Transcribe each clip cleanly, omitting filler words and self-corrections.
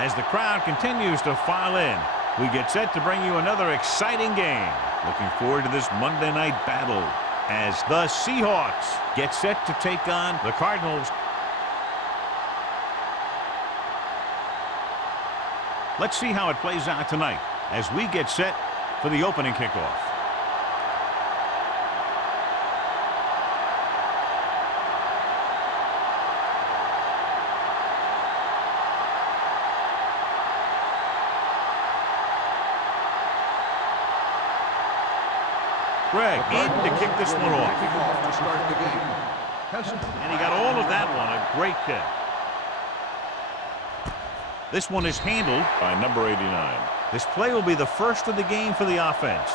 As the crowd continues to file in, we get set to bring you another exciting game. Looking forward to this Monday night battle as the Seahawks get set to take on the Cardinals. Let's see how it plays out tonight as we get set for the opening kickoff. Greg in to kick this one off. To start the game. And he got all of that one. A great kick. This one is handled by number 89. This play will be the first of the game for the offense.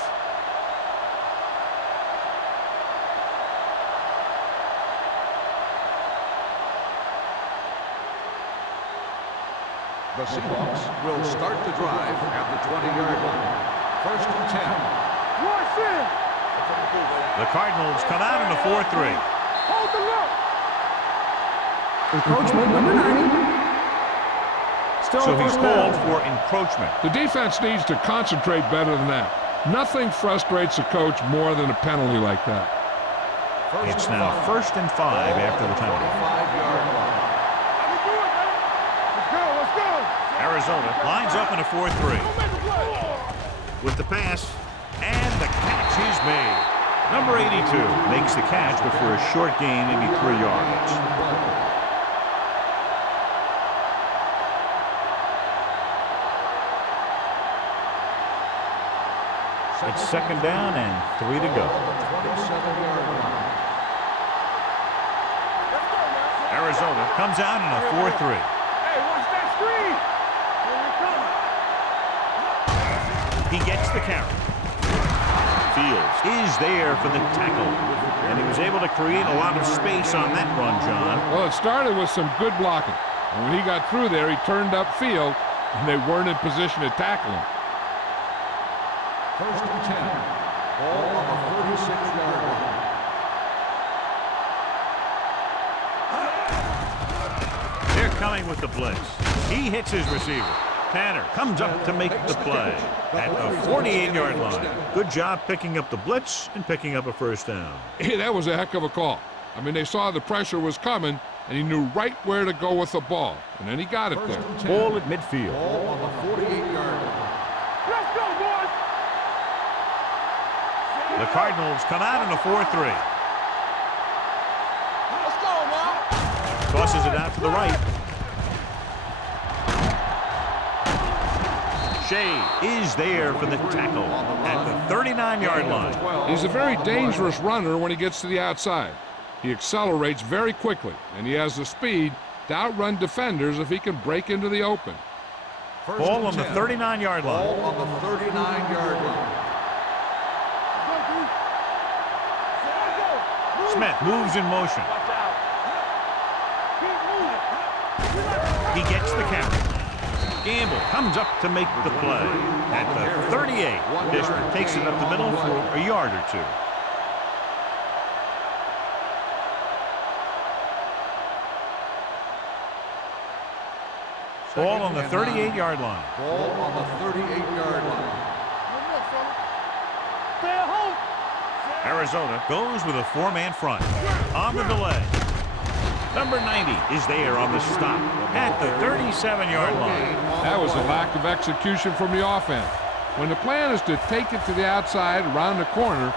The Seahawks will start the drive at the 20-yard line. First and 10. The Cardinals come out in a 4-3. Hold the look. Encroachment, number 90. So he's called for encroachment. The defense needs to concentrate better than that. Nothing frustrates a coach more than a penalty like that. It's now 1st and 5 after the penalty. Let's go. Arizona lines up in a 4-3. With the pass, and the catch is made. Number 82 makes the catch, but for a short gain, maybe 3 yards. It's 2nd down and 3 to go. Arizona comes out in a 4-3. Hey, watch that screen. He gets the carry. Fields is there for the tackle. And he was able to create a lot of space on that run, John. Well, it started with some good blocking. And when he got through there, he turned upfield, and they weren't in position to tackle him. First and 10. Ball on the 36-yard line. They're coming with the blitz. He hits his receiver. Tanner comes up to make the play at the 48-yard line. Good job picking up the blitz and picking up a first down. Hey, that was a heck of a call. I mean, they saw the pressure was coming, and he knew right where to go with the ball. And then he got it there. Ball at midfield. Ball on the 48-yard line. Let's go, boys. The Cardinals come out in a 4-3. Let's go now. Tosses it out to the right. Shea is there for the tackle at the 39-yard line. He's a very dangerous runner when he gets to the outside. He accelerates very quickly, and he has the speed to outrun defenders if he can break into the open. Ball on the 39-yard line. Ball on the 39-yard line. Smith moves in motion. He gets the carry. Gamble comes up to make the play at the 38. Bishop takes it up the middle for a yard or 2. Ball on the 38-yard line. Ball on the 38-yard line. Arizona goes with a 4-man front. On the delay. Number 90 is there on the stop at the 37-yard line. That was a lack of execution from the offense. When the plan is to take it to the outside, around the corner,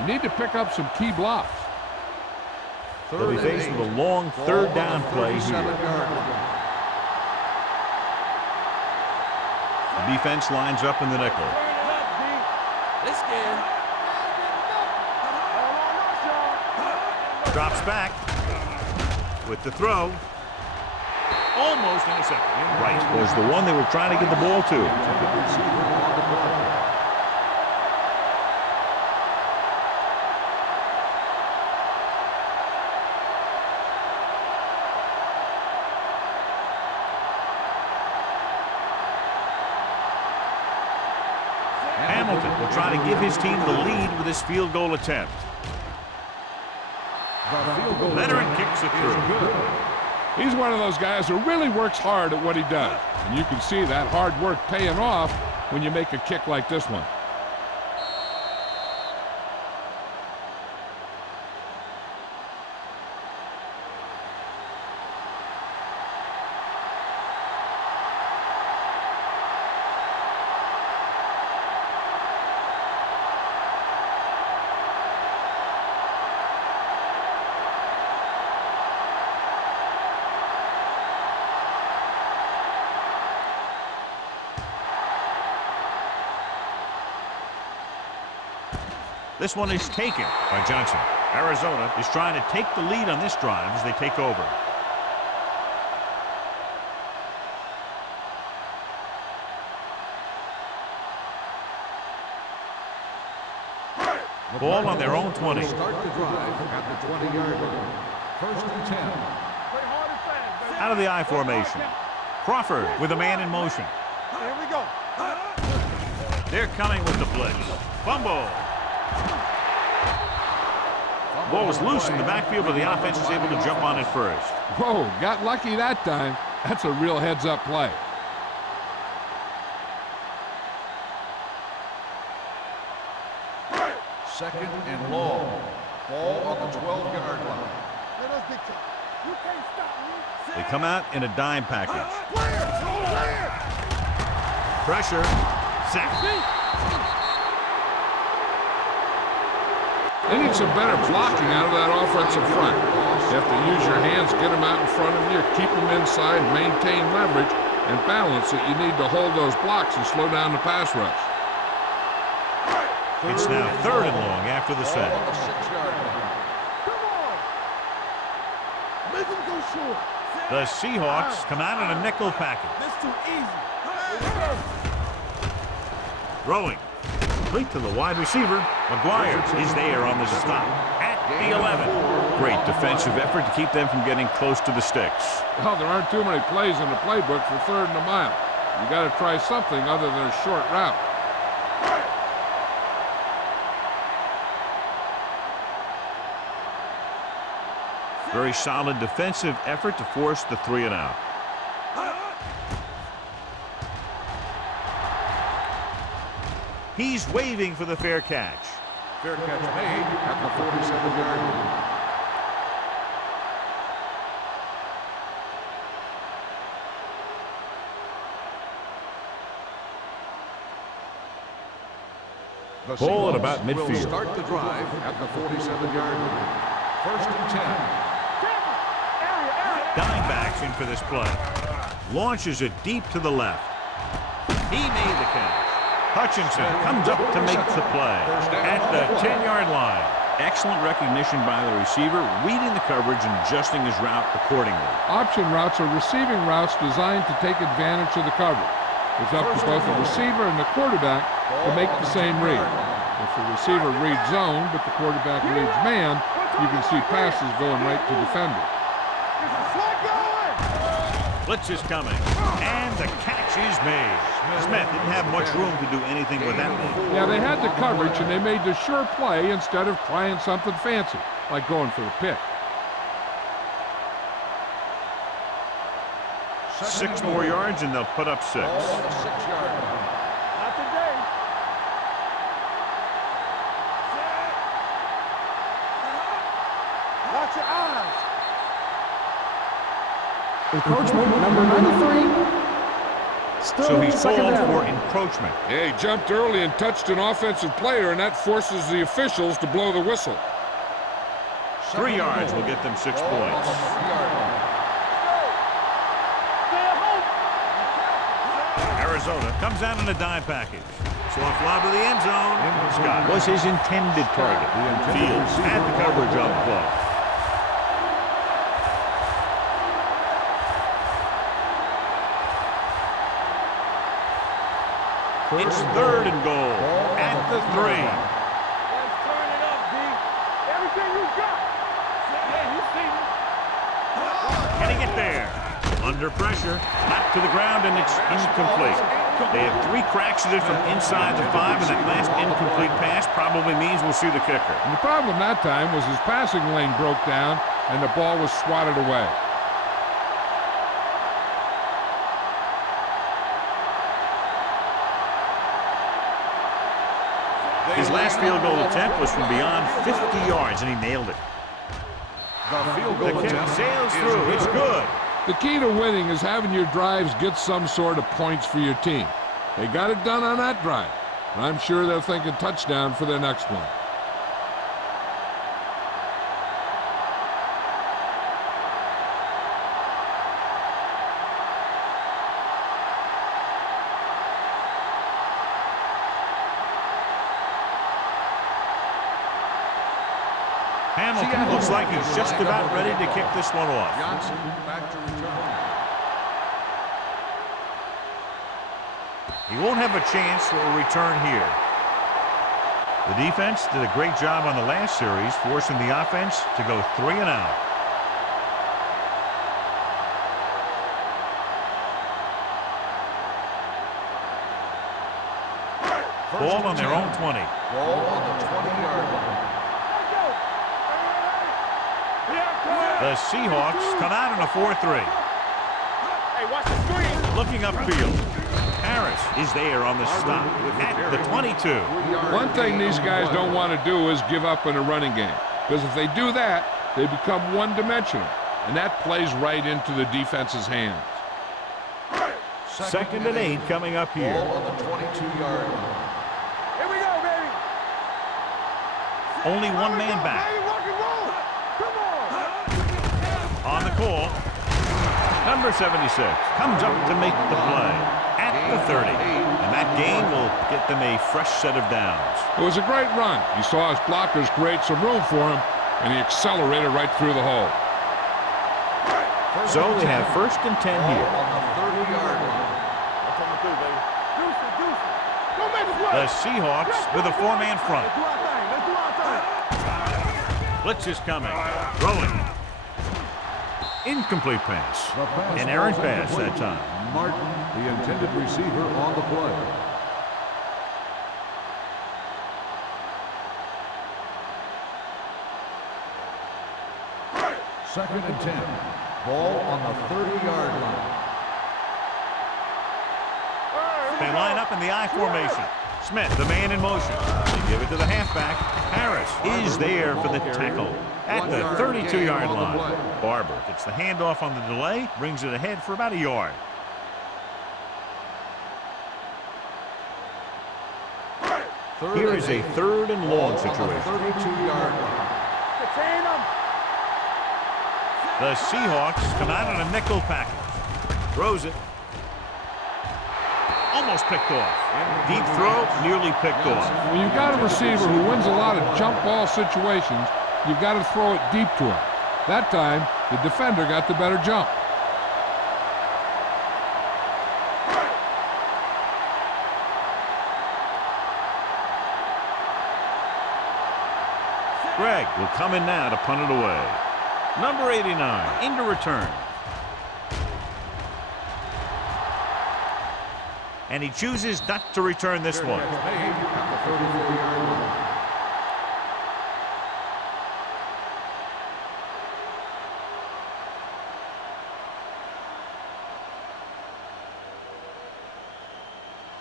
you need to pick up some key blocks. They'll be faced with a long 3rd down play here. The defense lines up in the nickel. Drops back with the throw. Almost intercepted. Right was the one they were trying to get the ball to. Hamilton will try to give his team the lead with this field goal attempt. Veteran kicks it through. He's one of those guys who really works hard at what he does. And you can see that hard work paying off when you make a kick like this one. This one is taken by Johnson. Arizona is trying to take the lead on this drive as they take over. Ball on their own 20. Start the drive at the 20-yard line. First and 10. Play hard and fast, baby. Out of the I formation. Crawford with a man in motion. Here we go. They're coming with the blitz. Fumble. Ball was loose in the backfield, but the offense is able to jump on it first. Whoa, got lucky that time. That's a real heads-up play. Second and long. Ball on the 12-yard line. Let us dictate. You can't stop me. They come out in a dime package. Pressure. Sack. They need some better blocking out of that offensive front. You have to use your hands, get them out in front of you, keep them inside, maintain leverage, and balance that you need to hold those blocks and slow down the pass rush. It's now third and long after the sack. On the 6-yard line. Come on. Make him go short. The Seahawks come out in a nickel package. That's too easy. Throwing. Complete to the wide receiver. McGuire is there on the stop at the 11. Great defensive effort to keep them from getting close to the sticks. Well, there aren't too many plays in the playbook for third and a mile. You got to try something other than a short route. Very solid defensive effort to force the 3 and out. He's waving for the fair catch. Fair catch made at the 47-yard line. The Ball at Seahawks about midfield. will start the drive at the 47-yard line. First and 10. Dimebacks in for this play. Launches it deep to the left. He made the catch. Hutchinson comes up to make the play at the 10-yard line. Excellent recognition by the receiver, reading the coverage and adjusting his route accordingly. Option routes are receiving routes designed to take advantage of the coverage. It's up to both the receiver and the quarterback to make the same read. If the receiver reads zone, but the quarterback reads man, you can see passes going right to defenders. Blitz is coming, and the catch is made. Smith didn't have much room to do anything with that one. Yeah, they had the coverage, and they made the sure play instead of trying something fancy, like going for the pick. 6 more yards, and they'll put up 6. Ball on the 6-yard line. Not today. Watch your eyes. Encroachment number 93. Still So he's second called down. for encroachment. Yeah, he jumped early and touched an offensive player, and that forces the officials to blow the whistle. 3 yards will get them 6 Ball on points. the 3-yard line. Stay at home. Arizona comes out in a dime package. Soft lob to the end zone. Scott was his intended target. Fields had the coverage on the play. It's third and goal at the 3. Let's turn it up, D. Everything you got. Yeah, you see me. Can he get there? Under pressure, knocked to the ground, and it's incomplete. They have 3 cracks at it from inside the 5, and that last incomplete pass probably means we'll see the kicker. And the problem that time was his passing lane broke down, and the ball was swatted away. field goal attempt was from beyond 50 yards, and he nailed it. The field The goal kick attempt sails is through. It's good. The key to winning is having your drives get some sort of points for your team. They got it done on that drive, and I'm sure they're thinking touchdown for their next one. Hamilton looks like he's just about ready to kick this one off. Johnson back to return. He won't have a chance for a return here. The defense did a great job on the last series, forcing the offense to go 3 and out. Ball on their own 20. Ball on the 20-yard line. The Seahawks come out in a 4-3. Hey, watch the screen. Looking upfield. Harris is there on the stop at the 22. One thing these guys don't want to do is give up in a running game, because if they do that, they become one-dimensional, and that plays right into the defense's hands. Second and 8 coming up here. Ball on the 22-yard line. Here we go, baby. Only one man back. Baby, rock and roll. Come on. On the call, number 76 comes up to make the play at the 30. And that gain will get them a fresh set of downs. It was a great run. He saw his blockers create some room for him, and he accelerated right through the hole. So they have first and 10 here. On the 30-yard line. That's what I'm gonna do, baby. Deuce it, deuce it. Go make the play. The Seahawks with a 4-man front. Let's do our thing. Let's do our thing. Blitz is coming. Throwing. Incomplete pass. The pass An errant falls pass incomplete. that time. Martin, the intended receiver, on the play. Second and 10. Ball on the 30-yard line. They line up in the I formation. Smith, the man in motion. They give it to the halfback. Harris is there for the tackle at the 32-yard line. Barber gets the handoff on the delay, brings it ahead for about a yard. Here is a third and long situation. 32-yard line. Contain them. The Seahawks come out in a nickel package. Throws it. Almost picked off. Deep throw, nearly picked off. When you've got a receiver who wins a lot of jump ball situations, you've got to throw it deep to him. That time, the defender got the better jump. Greg will come in now to punt it away. Number 89 into return. And he chooses not to return this one. Made at the 34-yard line.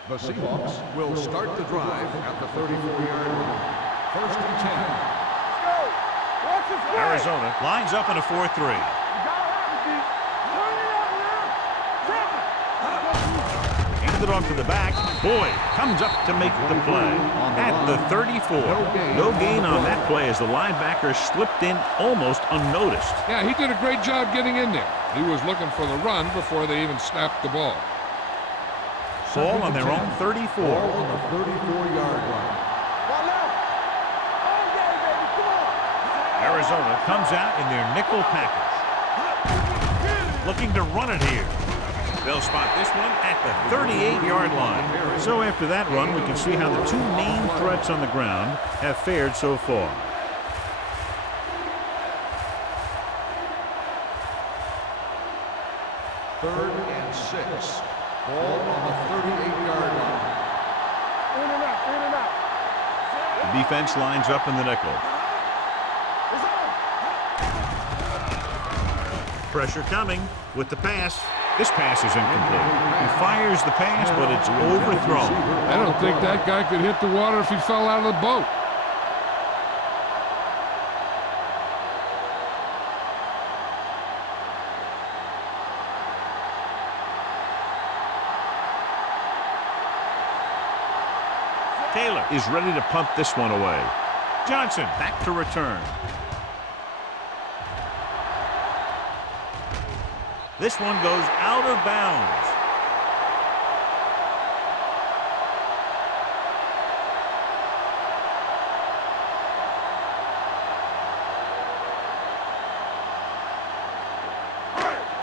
The Seahawks will start the drive at the 34-yard line. First and 10. Let's go. Watch this play. Arizona lines up in a 4-3. You gotta have it, D. Turn it up now. Handed it off to the back. Boyd comes up to make the play at the 34. No gain on that play as the linebacker slipped in almost unnoticed. Yeah, he did a great job getting in there. He was looking for the run before they even snapped the ball. Ball on their own 34. Ball on the 34-yard line. One left. All day, baby. Come on. Arizona comes out in their nickel package. Looking to run it here. They'll spot this one at the 38-yard line. So after that run, we can see how the two main threats on the ground have fared so far. Third and 6. Ball on the 38-yard line. In and out. In and out. The defense lines up in the nickel. It's on. Pressure coming with the pass. This pass is incomplete. He fires the pass, but it's overthrown. I don't think that guy could hit the water if he fell out of the boat. Taylor is ready to punt this one away. Johnson back to return. This one goes out of bounds.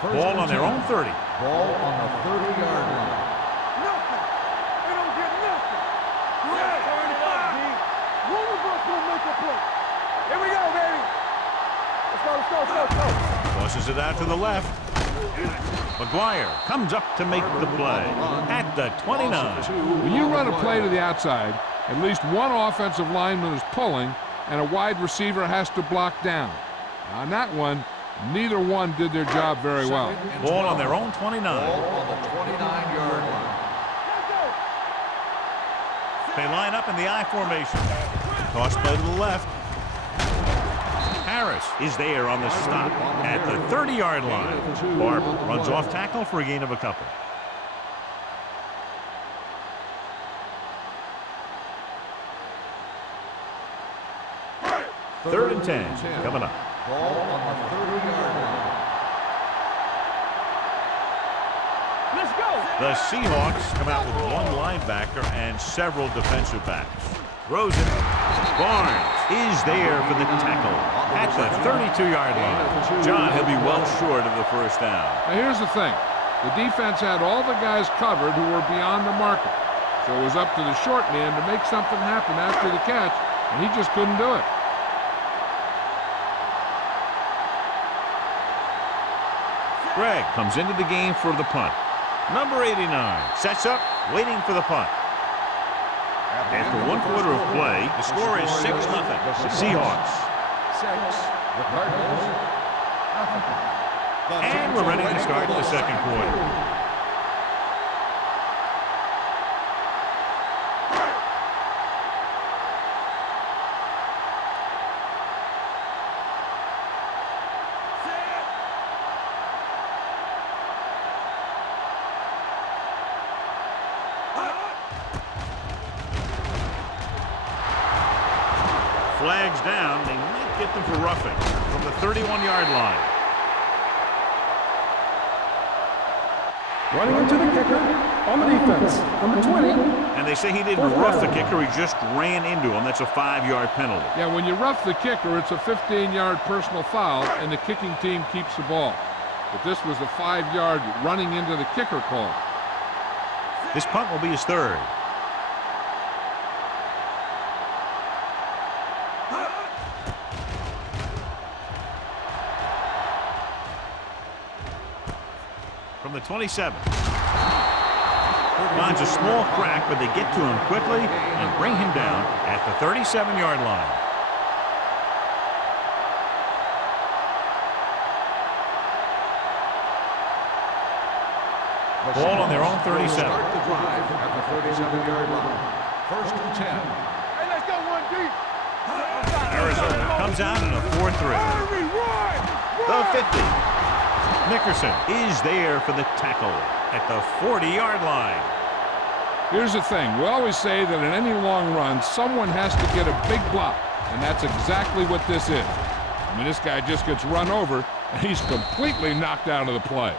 Ball on their own 30. Ball on the 30-yard line. Nothing. They don't get nothing. Yeah, turn it up, D. One of us will make a play. Here we go, baby. Let's go. Tosses it out to the left. McGuire comes up to make the play at the 29. When you run a play to the outside, at least one offensive lineman is pulling, and a wide receiver has to block down. On that one, neither one did their job very well. Ball on their own 29. Ball on the 29-yard line. They line up in the I formation. Toss play to the left. Harris is there on the stop at the 30-yard line. Barber runs off tackle for a gain of a couple. Third and 10 coming up. Ball on the 30-yard line. Let's go. The Seahawks come out with one linebacker and several defensive backs. Rosen. Barnes is there for the tackle at the 32-yard line. John, he'll be well short of the first down. Now here's the thing. The defense had all the guys covered who were beyond the marker. So it was up to the short man to make something happen after the catch, and he just couldn't do it. Gregg comes into the game for the punt. Number 89 sets up, waiting for the punt. After one quarter of play, the score is 6-0. Seahawks. 6. The Cardinals. Nothing. And we're ready to start the second quarter. Flags down. They might get them for roughing from the 31-yard line. Running into the kicker on the defense, number 20. And they say he didn't rough the kicker. He just ran into him. That's a 5-yard penalty. Yeah, when you rough the kicker, it's a 15-yard personal foul, and the kicking team keeps the ball. But this was a 5-yard running into the kicker call. This punt will be his third. From the 27. Finds a small crack, but they get to him quickly and bring him down at the 37-yard line. Ball on their own 37. Start the drive at the 37-yard line. First and 10. Hey, let's go one deep. Arizona comes out in a 4-3. The 50. Nickerson is there for the tackle at the 40-yard line. Here's the thing. We always say that in any long run, someone has to get a big block, and that's exactly what this is. I mean, this guy just gets run over, and he's completely knocked out of the play.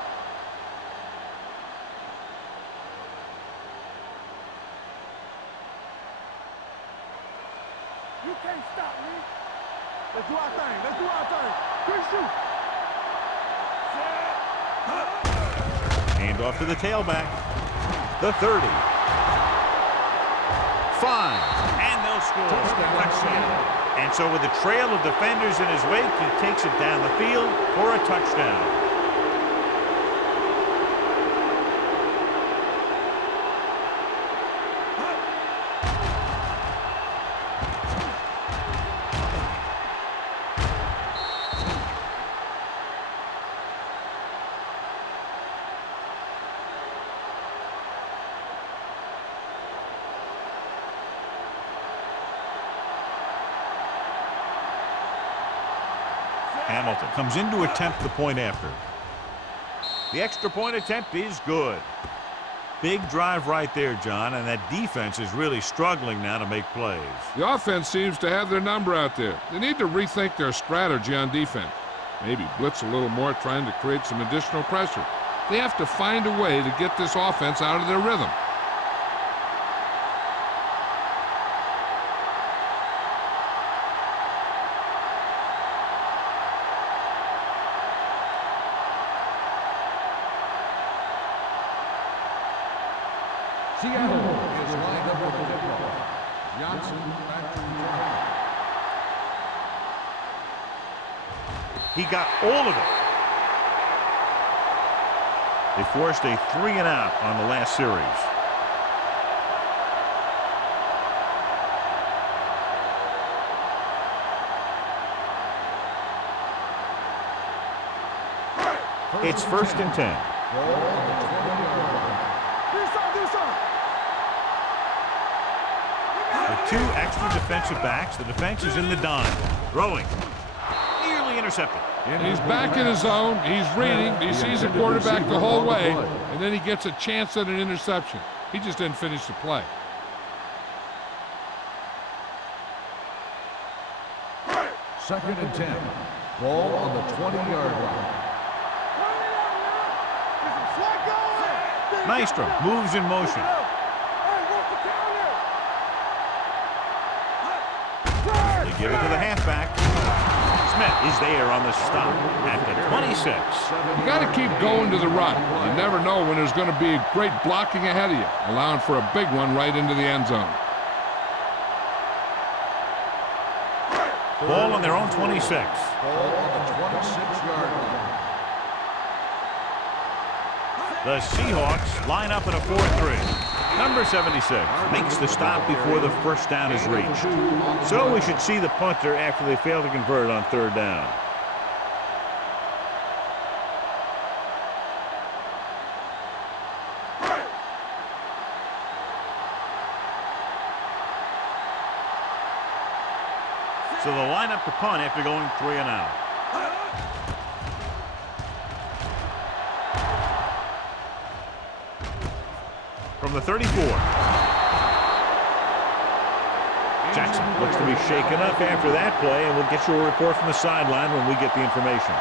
You can't stop me. Let's do our thing. Let's do our thing. Quick shoot. Hand off to the tailback. The 30. 5. And they'll score. Touchdown. And so with a trail of defenders in his wake, he takes it down the field for a touchdown. Hamilton comes in to attempt the point after. The extra point attempt is good. Big drive right there, John, and that defense is really struggling now to make plays. The offense seems to have their number out there. They need to rethink their strategy on defense. Maybe blitz a little more, trying to create some additional pressure. They have to find a way to get this offense out of their rhythm. Seattle is lined up for the kickoff. Johnson back to return. He got all of it. They forced a 3-and-out on the last series. It's 1st and 10. Ball on the 20-yard line. With 2 extra defensive backs, the defense is in the dime. Throwing. Nearly intercepted. He's back in his zone. He's reading. He sees the quarterback the whole way, and then he gets a chance at an interception. He just didn't finish the play. Second and 10. Ball on the 20-yard line. Maestro moves in motion. They give it to the halfback. Smith is there on the stop at the 26. You got to keep going to the run. You never know when there's going to be great blocking ahead of you, allowing for a big one right into the end zone. Ball on their own 26. Ball on the 26-yard line. The Seahawks line up in a 4-3. Number 76 makes the stop before the first down is reached. So we should see the punter after they fail to convert on 3rd down. So they'll line up to punt after going 3-and-out. From the 34. Jackson looks to be shaken up after that play, and we'll get you a report from the sideline when we get the information.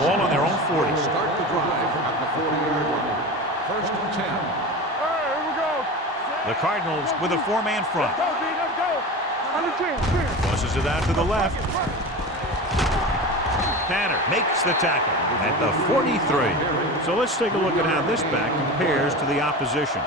Ball on their own 40. Start the drive at the 40-yard line. 1st and 10. All right, here we go. The Cardinals with a 4-man front. Let's go, D, let's go. On the 10. Tosses it out to the left. Tanner makes the tackle at the 43. So let's take a look at how this back compares to the opposition.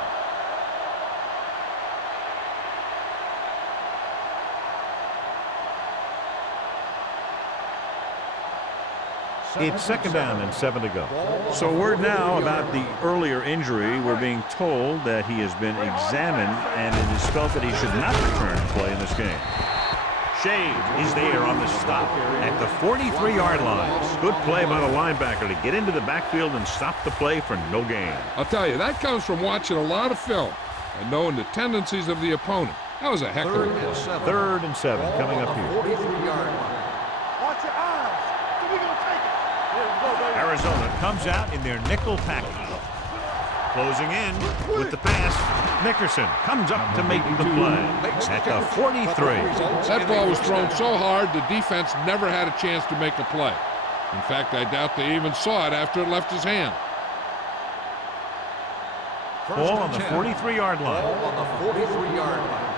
It's 2nd down and 7 to go. So word now about the earlier injury. We're being told that he has been examined and it is felt that he should not return to play in this game. Shade is there on the stop at the 43-yard line. Good play by the linebacker to get into the backfield and stop the play for no gain. I'll tell you, that comes from watching a lot of film and knowing the tendencies of the opponent. That was a heck of a play. 3rd and 7 coming up here. 43-yard line. Watch your eyes. So we gonna take it. Yeah, let's go, baby. Arizona comes out in their nickel package. Closing in with the pass. Nickerson comes up to make the play at the 43. That ball was thrown so hard, the defense never had a chance to make a play. In fact, I doubt they even saw it after it left his hand. Ball on the 43-yard line. Ball on the 43-yard line.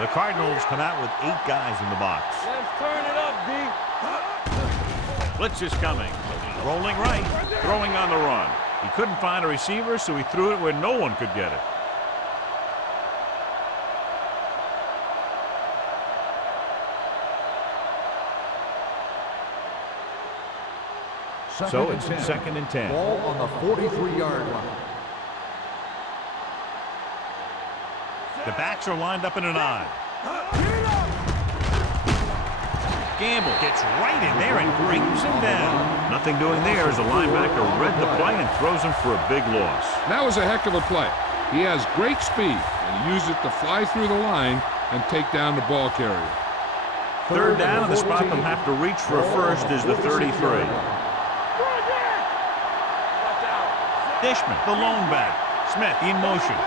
The Cardinals come out with 8 guys in the box. Let's turn it up, D. Blitz is coming. Rolling right, throwing on the run. He couldn't find a receiver, so he threw it where no one could get it. So it's 2nd and 10. Ball on the 43-yard line. The backs are lined up in an I. Gamble gets right in there and brings him down. Nothing doing there as the linebacker read the play and throws him for a big loss. That was a heck of a play. He has great speed, and he used it to fly through the line and take down the ball carrier. Third down, and the spot they'll have to reach for a first is the 33. Dishman, the lone back. Smith in motion.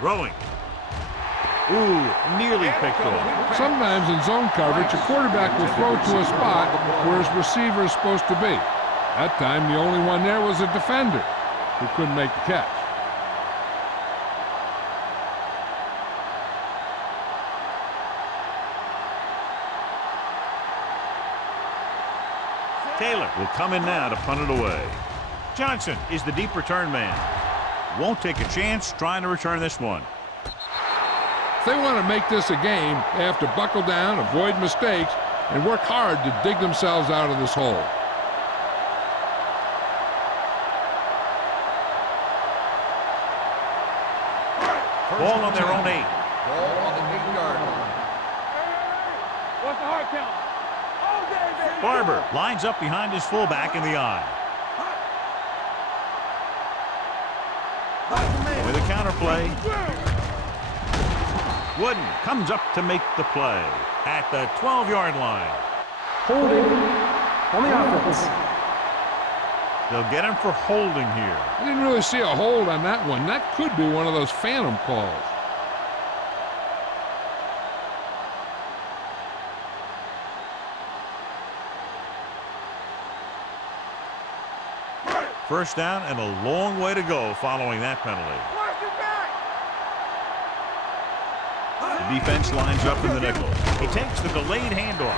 Throwing. Ooh, nearly picked off. Sometimes in zone coverage, a quarterback will throw to a spot where his receiver is supposed to be. That time, the only one there was a defender who couldn't make the catch. Taylor will come in now to punt it away. Johnson is the deep return man. Won't take a chance trying to return this one. If they want to make this a game, they have to buckle down, avoid mistakes, and work hard to dig themselves out of this hole. Ball on their own 8. Ball on the 8-yard line. What's the hard count? All day, baby. Barber lines up behind his fullback in the eye. With a counter play. Wooden comes up to make the play at the 12-yard line. Holding on the offense. They'll get him for holding here. I didn't really see a hold on that one. That could be one of those phantom calls. First down and a long way to go following that penalty. Watch your back. The defense lines up in the nickel. He takes the delayed handoff.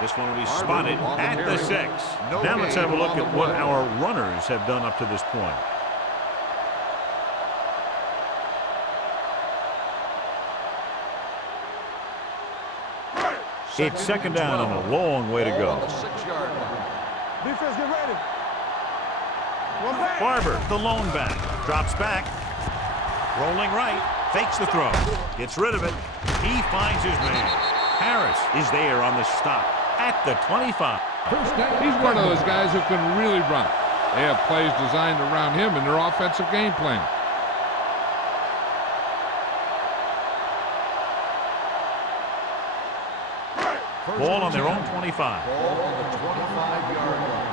This one will be spotted at the 6. Now let's have a look at what our runners have done up to this point. It's second down and a long way to go. Defense, get ready. Barber, the lone back, drops back, rolling right, fakes the throw, gets rid of it. He finds his man. Harris is there on the stop at the 25. He's one of those guys who can really run. They have plays designed around him in their offensive game plan. Ball on their own 25. Ball on the 25-yard line.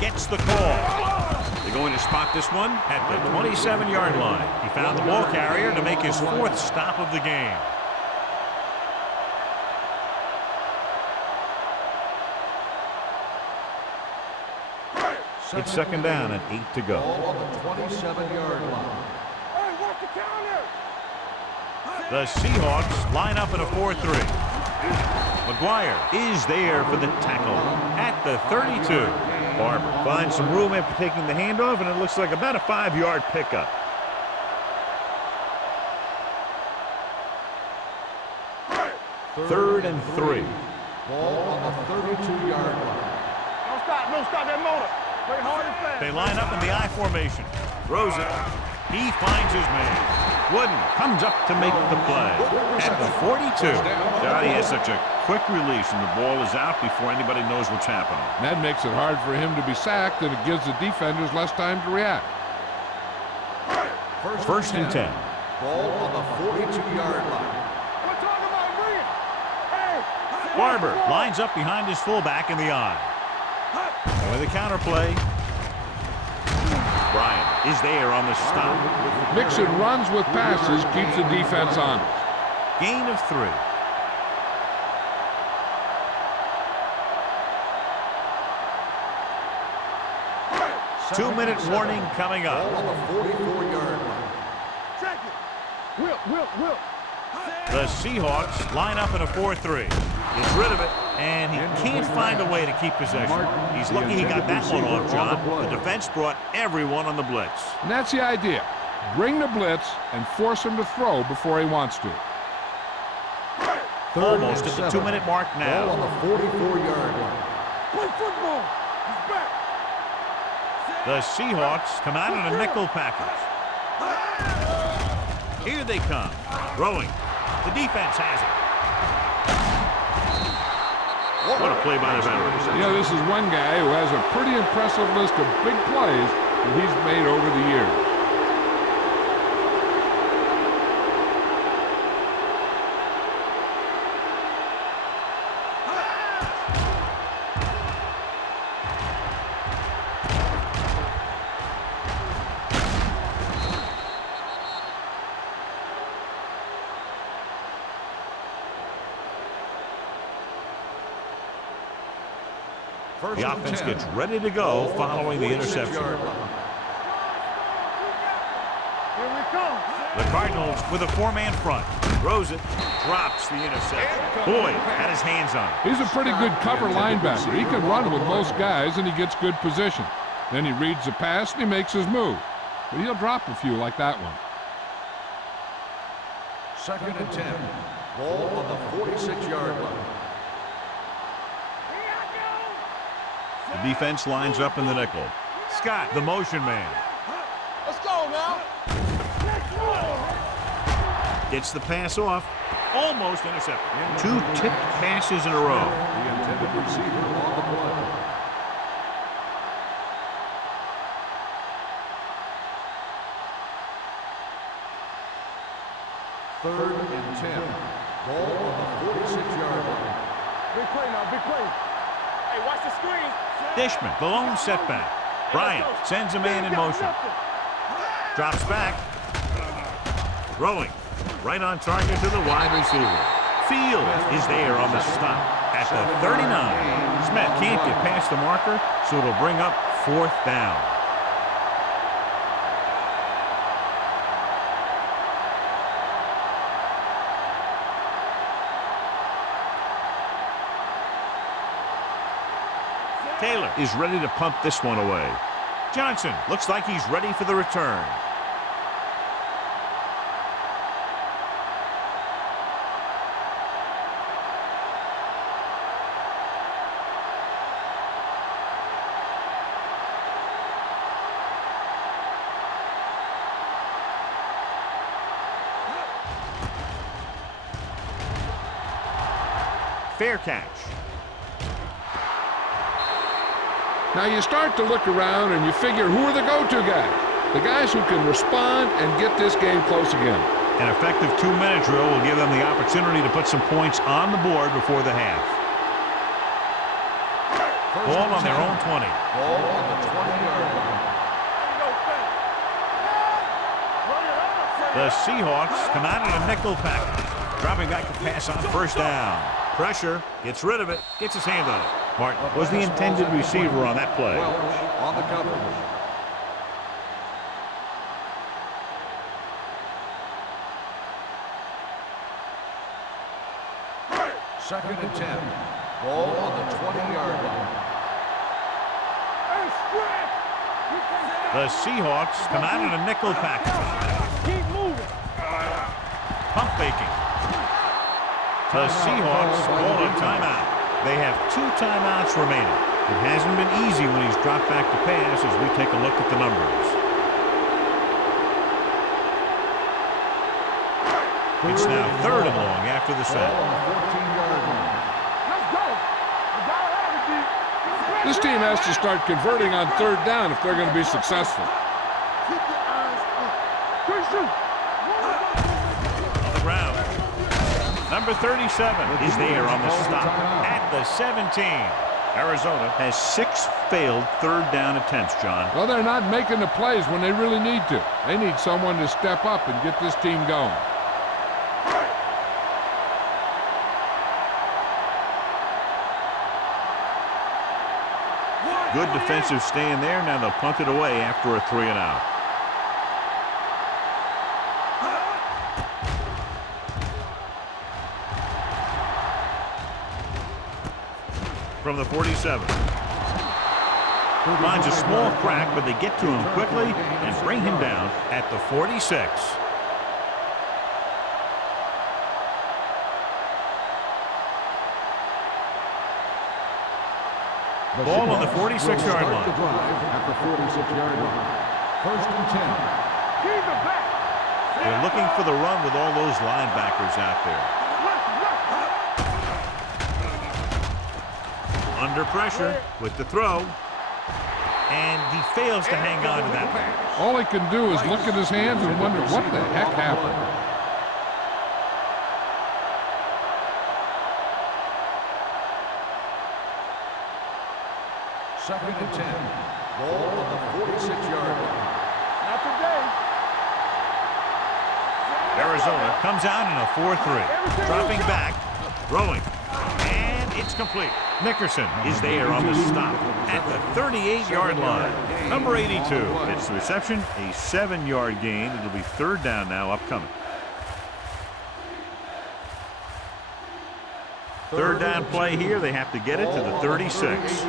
Gets the call. They're going to spot this one at the 27-yard line. He found the ball carrier to make his 4th stop of the game. It's second down and 8 to go. Ball on the 27-yard line. Hey, watch the counter. The Seahawks line up in a 4-3. McGuire is there for the tackle at the 32. Barber finds some room after taking the handoff, and it looks like about a 5-yard pickup. Third and 3. Ball on the 32-yard line. Don't stop that motor. Play hard and fast. They line up in the I formation. Throws it. He finds his man. Wooden comes up to make the play at the 42. God, he has such a quick release, and the ball is out before anybody knows what's happening. And that makes it hard for him to be sacked, and it gives the defenders less time to react. First and 10. Ball on the 42-yard line. We're talking about bringing. Hey. Barber lines up behind his fullback in the I. And with a counter play, Bryant is there on the stop. Mixon runs with passes, keeps the defense honest. Gain of 3. Two-minute warning coming up. Ball on the 44-yard line. Check it. Whip. The Seahawks line up in a 4-3. Gets rid of it, and he can't find a way to keep possession. He's lucky he got that one off, John. The defense brought everyone on the blitz. And that's the idea. Bring the blitz and force him to throw before he wants to. Almost at the 2-minute mark now. Ball on the 44-yard line. Play football. He's back. The Seahawks come out in a nickel package. Here they come. Throwing. The defense has it. What a play by the veterans. You know, this is one guy who has a pretty impressive list of big plays that he's made over the years. The offense gets ready to go following the interception. Here we come. The Cardinals with a 4-man front. Throws it, drops the interception. Boyd had his hands on it. He's a pretty good cover linebacker. He can run with most guys, and he gets good position. Then he reads the pass, and he makes his move. But he'll drop a few like that one. 2nd and 10. Ball on the 46-yard line. The defense lines up in the nickel. Scott, the motion man. Let's go now. Gets the pass off. Almost intercepted. 2 tipped passes in a row. The intended receiver on the play. Third and 10. Ball on the 46-yard line. Big play now, big play. Hey, watch the screen. Dishman, the lone setback. Bryant sends a man in motion. Drops back. Throwing. Right on target to the wide receiver. Fields is there on the stop at the 39. Smith can't get past the marker, so it'll bring up 4th down. Taylor is ready to punt this one away. Johnson looks like he's ready for the return. Fair catch. Now you start to look around and you figure, who are the go-to guys? The guys who can respond and get this game close again. An effective 2-minute drill will give them the opportunity to put some points on the board before the half. Ball on their own 20. Ball on the 20-yard line. The Seahawks come out in a nickel package. Dropping back to pass on 1st down. Pressure, gets rid of it, gets his hand on it. Martin was the intended receiver on that play. Welch on the coverage. Second and 10. Ball on the 20-yard line. The Seahawks come out in a nickel package. Keep moving. Pump faking. The Seahawks call a timeout. They have 2 timeouts remaining. It hasn't been easy when he's dropped back to pass as we take a look at the numbers. It's now 3rd and long after the sack. Ball on the 14-yard line. Let's go. You gotta have it, D. This team has to start converting on 3rd down if they're going to be successful. Keep your eyes up. Quick shoot. On the ground. Number 37 is there on the stop at the 17. Arizona has 6 failed 3rd down attempts, John. Well, they're not making the plays when they really need to. They need someone to step up and get this team going. Good defensive stand there. Now they'll punt it away after a 3-and-out. From the 47. Finds a small crack, but they get to him quickly and bring him down at the 46. Ball on the 46-yard line. The drive at the 46-yard line. 1st and 10. Keep it back. They're looking for the run with all those linebackers out there. Under pressure with the throw. And he fails to hang on to that one. All he can do is look at his hands and wonder what the heck happened. Second and 10. Ball on the 46-yard line. Not today. Arizona comes out in a 4-3. Dropping back, throwing, and it's complete. Nickerson is there on the stop at the 38-yard line. Number 82 gets the reception, a 7-yard gain. It'll be third down now upcoming. Third down play here. They have to get it to the 36.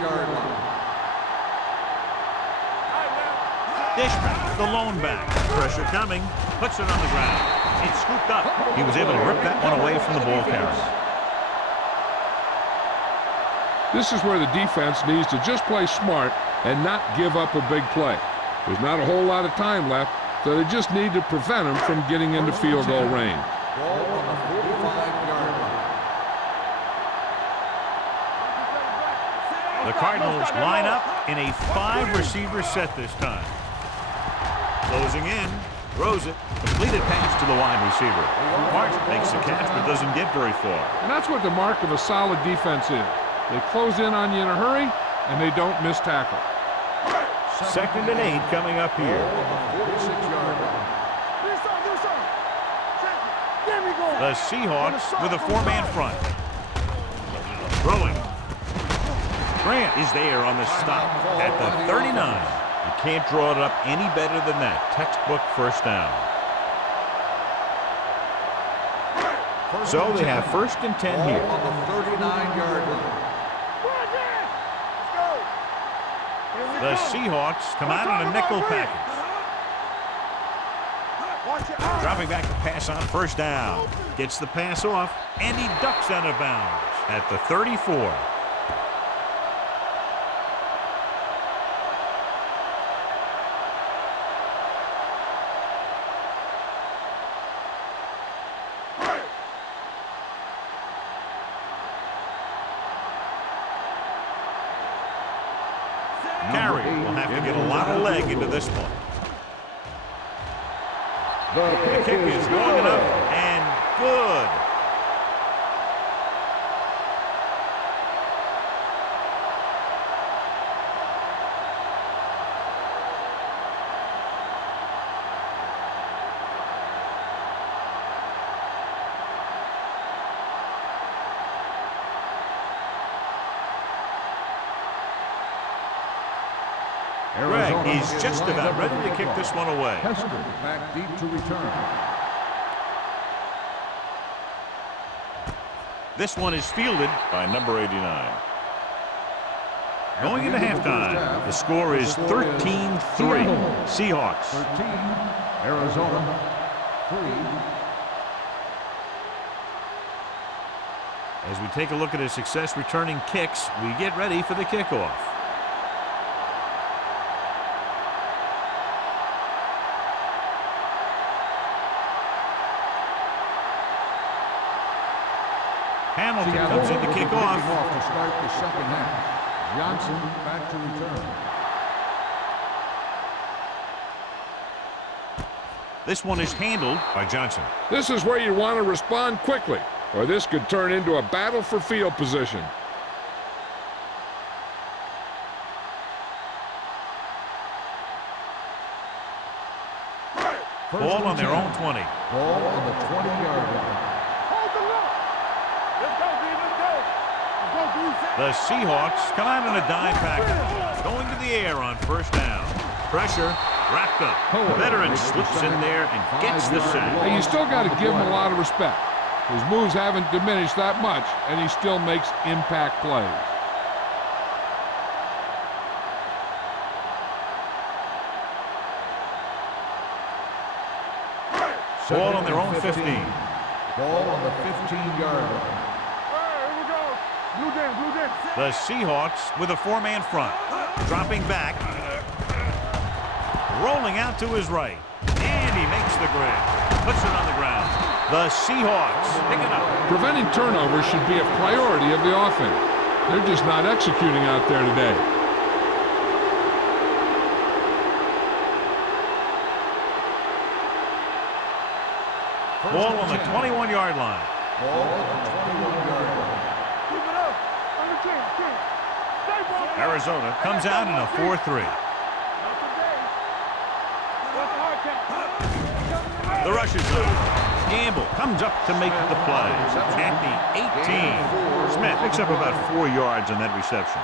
Dishman, the lone back. Pressure coming. Puts it on the ground. It's scooped up. He was able to rip that one away from the ball carrier. This is where the defense needs to just play smart and not give up a big play. There's not a whole lot of time left, so they just need to prevent them from getting into field goal range. Ball on the 45-yard line. The Cardinals line up in a 5-receiver set this time. Closing in, throws it, completed pass to the wide receiver. Martin makes the catch but doesn't get very far. And that's what the mark of a solid defense is. They close in on you in a hurry, and they don't miss tackle. Second and 8 coming up here. Ball on the 46-yard line. The Seahawks with a 4-man front. Throwing. Grant is there on the stop at the 39. You can't draw it up any better than that. Textbook first down. So they have first and 10 here. On the 39-yard line. The Seahawks come out in a nickel package. Dropping back to pass on first down. Gets the pass off, and he ducks out of bounds at the 34. Carey will have to get a lot of leg into this one. The kick is long enough and good. Greg is just about ready to kick this one away. Hester back deep to return. This one is fielded by number 89. Going into halftime, the score is 13-3. Seahawks. 13, Arizona 3. As we take a look at his success returning kicks, we get ready for the kickoff. Hamilton comes in to kick off. To start the second half. Johnson back to return. This one is handled by Johnson. This is where you want to respond quickly, or this could turn into a battle for field position. Ball on their own 20. Ball on the 20-yard line. The Seahawks come out in a dime package. Going to the air on first down. Pressure wrapped up. The veteran slips in there and gets the sack. Hey, you still got to give him a lot of respect. His moves haven't diminished that much, and he still makes impact plays. Ball on their own 15. Ball on the 15-yard line. The Seahawks with a 4-man front. Dropping back. Rolling out to his right. And he makes the grab. Puts it on the ground. The Seahawks pick it up. Preventing turnovers should be a priority of the offense. They're just not executing out there today. Ball on the 21-yard line. Ball on the 21-yard line. Keep it up. Under 10. Stay, bro. Arizona comes out in a 4-3. Not today. What's the hard count? The rush is on. Gamble comes up to make the play at the 18. Smith picks up about 4 yards on that reception.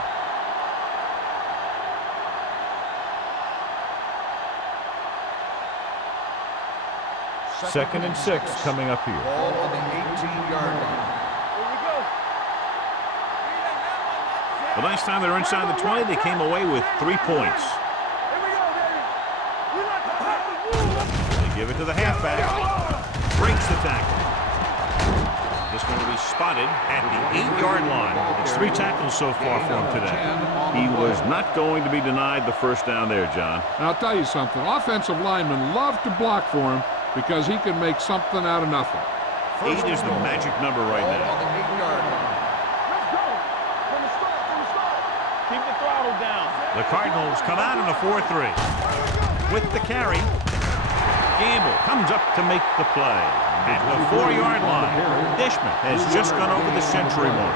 Second and 6 coming up here. Ball on the 18-yard line. Here we go. The last time they were inside the 20, they came away with 3 points. Here we go, baby. We like to have the rule. They give it to the halfback. Breaks the tackle. This one will be spotted at the 8-yard line. It's 3 tackles so far for him today. He was not going to be denied the first down there, John. And I'll tell you something. Offensive linemen love to block for him because he can make something out of nothing. 8 is the magic number right Ball now. on the 8-yard line. Let's go. From the start. Keep the throttle down. The Cardinals come out in a 4-3. With the carry, Gamble comes up to make the play. At the 4-yard line, Dishman has just gone over the century mark.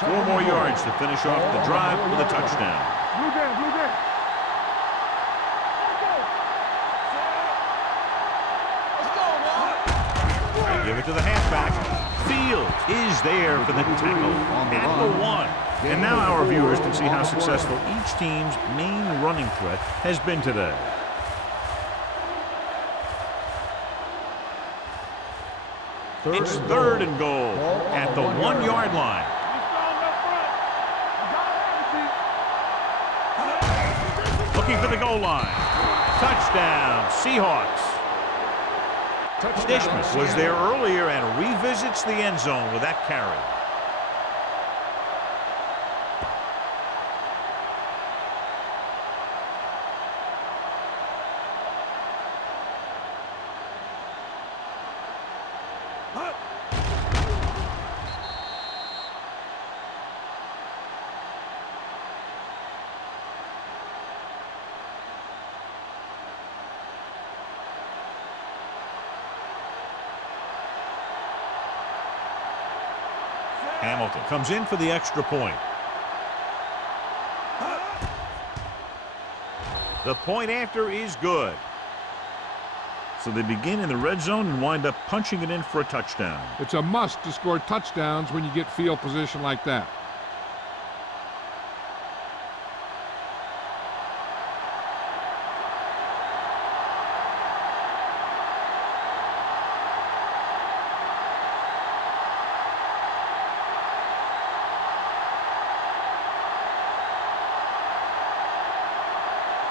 Four more yards to finish off the drive with a touchdown. Blue down. They give it to the halfback. Fields is there for the tackle at the 1. And now our viewers can see how successful each team's main running threat has been today. It's 3rd and goal at the 1-yard line. Looking for the goal line. Touchdown, Seahawks. Dishman was there earlier and revisits the end zone with that carry. Hamilton comes in for the extra point. The point after is good. So they begin in the red zone and wind up punching it in for a touchdown. It's a must to score touchdowns when you get field position like that.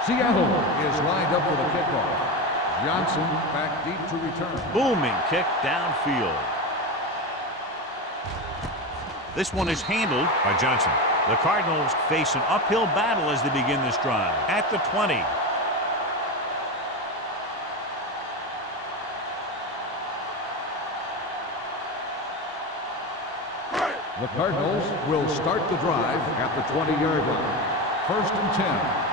Seattle is lined up for the kickoff. Johnson back deep to return. Booming kick downfield. This one is handled by Johnson. The Cardinals face an uphill battle as they begin this drive. At the 20. The Cardinals will start the drive at the 20-yard line. 1st and 10.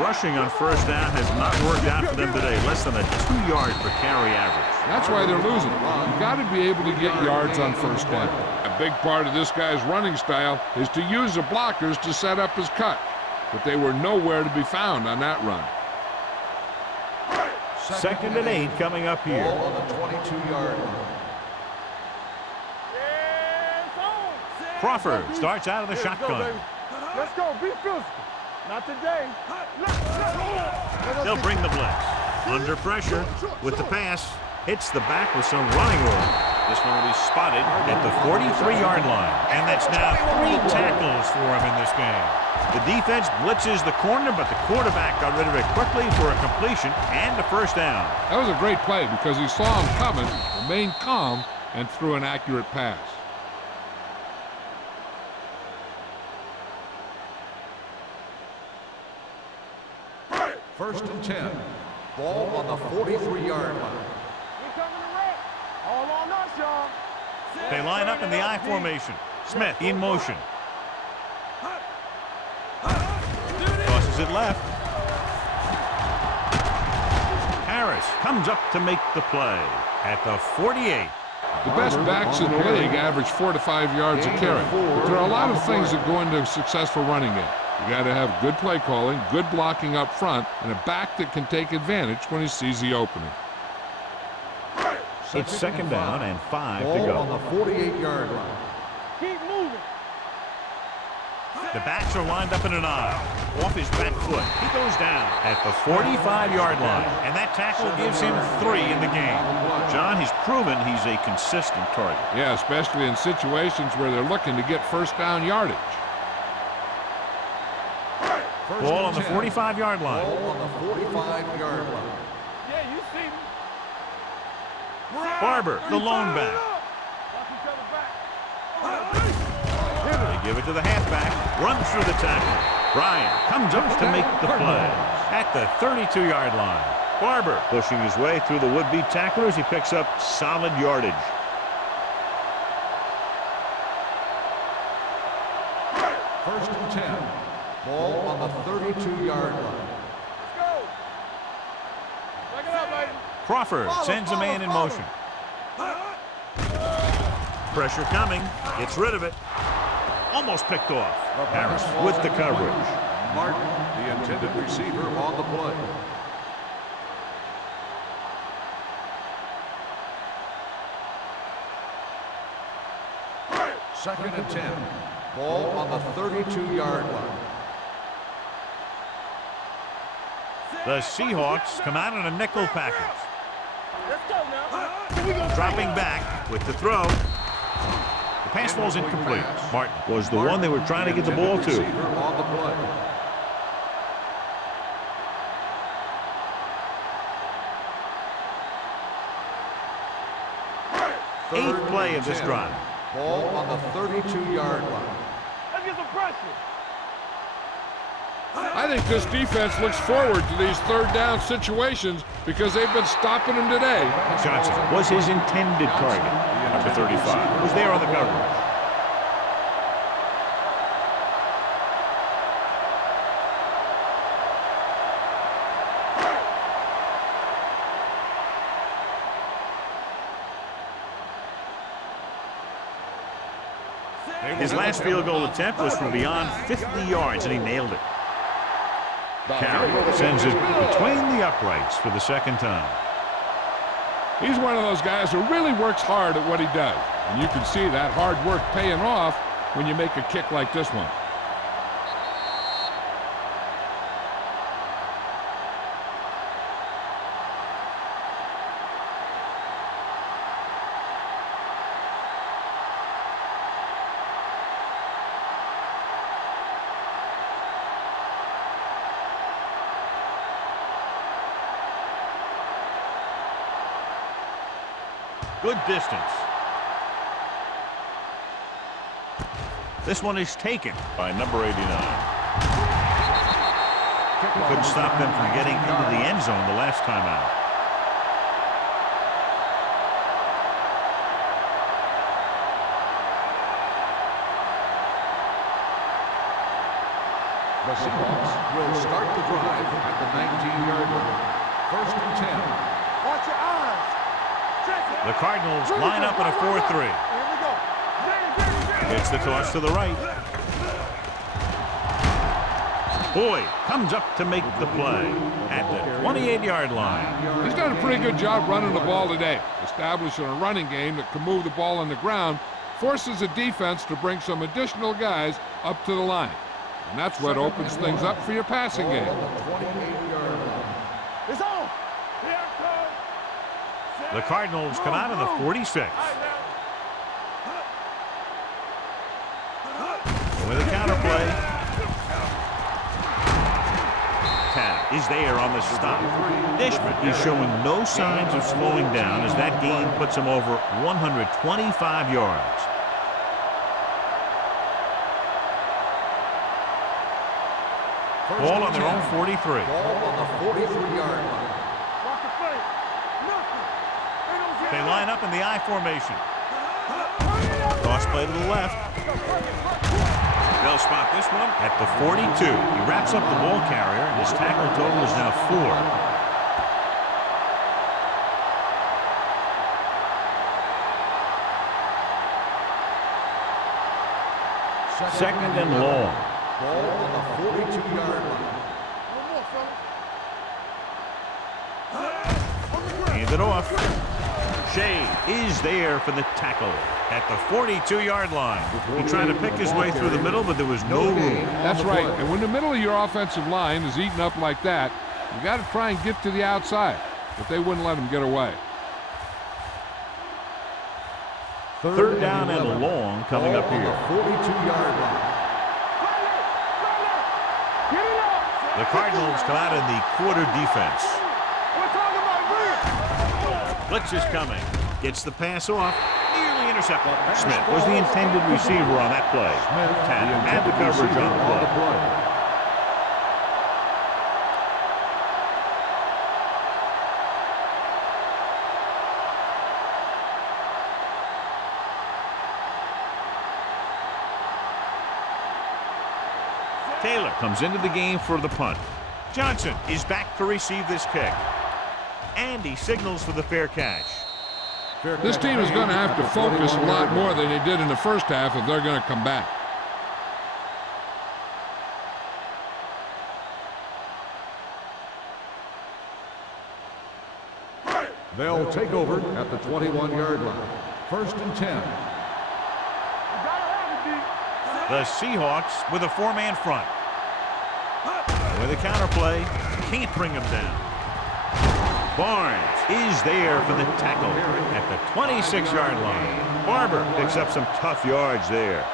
Rushing on first down has not worked out for them today. Less than a 2-yard per carry average. That's why they're losing. You got to be able to get yards on first down. A big part of this guy's running style is to use the blockers to set up his cut. But they were nowhere to be found on that run. 2nd and 8 coming up here. Ball on the 22-yard line. Crawford starts out of the shotgun. Let's go. Be physical. Not today. They'll bring the blitz. Under pressure with the pass. Hits the back with some running room. This one will be spotted at the 43-yard line. And that's now 3 tackles for him in this game. The defense blitzes the corner, but the quarterback got rid of it quickly for a completion and a first down. That was a great play because he saw him coming, remained calm, and threw an accurate pass. First and 10. Ball on the 43-yard line. We coming to wreck. All on us, y'all. They line up in the I formation. Smith in motion. Tosses it left. Harris comes up to make the play at the 48. The best backs in the league average 4 to 5 yards a carry. But there are a lot of things that go into a successful running game. You got to have good play calling, good blocking up front, and a back that can take advantage when he sees the opening. It's second down and 5 to Ball go. on the 48-yard line. Keep moving. The backs are lined up in an I. Off his back foot. He goes down at the 45-yard line. And that tackle gives him 3 in the game. John, he's proven he's a consistent target. Yeah, especially in situations where they're looking to get first down yardage. Ball on the 45-yard line. Ball on the 45-yard line. Yeah, you see me. Barber, the lone back. Watch each other back. They give it to the halfback. Runs through the tackle. Ryan comes up to make the play at the 32-yard line. Barber pushing his way through the would-be tacklers. He picks up solid yardage. First and 10. Ball on the 32-yard line. Let's go. Back it up, baby. Crawford sends a man in motion. Pressure coming. Gets rid of it. Almost picked off. Harris with the coverage. Martin, the intended receiver, on the play. Second and 10. Ball on the 32-yard line. The Seahawks come out in a nickel package. Let's go now. Dropping back with the throw. The pass falls incomplete. Martin was the one they were trying to get the ball to. Receiver on the play. Eighth play of this drive. Ball on the 32-yard line. Let's get some pressure. I think this defense looks forward to these third down situations because they've been stopping them today. Johnson was his intended target. Number 35 was there on the coverage. His last field goal attempt was from beyond 50 yards, and he nailed it. Carey sends it between the uprights for the second time. He's one of those guys who really works hard at what he does. And you can see that hard work paying off when you make a kick like this one. Good distance. This one is taken by number 89. Couldn't stop them from getting into the end zone the last time out. The Seahawks will start the drive at the 19-yard line. First and 10. Watch your eyes. Check it. The Cardinals line up in a 4-3. Here we go. It's the toss to the right. Boyd comes up to make the play at the 28-yard line. He's done a pretty good job running the ball today, establishing a running game that can move the ball on the ground, forces the defense to bring some additional guys up to the line. And that's what opens things up for your passing game. It's on. Here it comes. The Cardinals come out of the 46. With a counter play. Tanner is there on the stop. Dishman is showing no signs of slowing down as that gain puts him over 125 yards. Ball on their own 43. Ball on the 43-yard line. Watch the play. Nothing. They don't get They it. line up in the I formation. Cross play to the left. They'll spot this one at the 42. He wraps up the ball carrier, and his tackle total is now 4. Second and long. Ball on the 42-yard line. One more, fella. Hand it off. Shea is there for the tackle at the 42-yard line. He tried to pick his way through the middle, but there was no room. That's right. And when the middle of your offensive line is eaten up like that, you got to try and get to the outside. But they wouldn't let him get away. Third down and long coming up On here. the 42-yard line. Get it up. The Cardinals come out in the quarter defense. We're talking about real. Blitz is coming. Gets the pass off. Nearly intercepted. Smith was the intended receiver on that play. Had the coverage on the play. Taylor comes into the game for the punt. Johnson is back to receive this kick. And he signals for the fair catch. This team is going to have to focus a lot more than they did in the first half if they're going to come back. They'll take over at the 21-yard line. First and 10. The Seahawks with a four-man front. With a counterplay, can't bring him down. Barnes is there for the tackle at the 26-yard line. Barber picks up some tough yards there.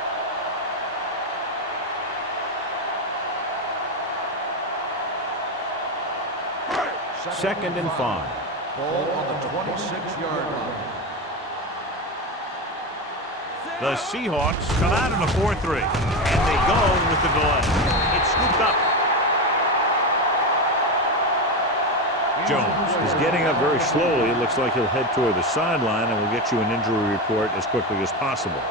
Second and 5. Ball on the 26-yard line. The Seahawks come out in a 4-3, and they go with the delay. It's scooped up. Jones is getting up very slowly. It looks like he'll head toward the sideline, and we'll get you an injury report as quickly as possible.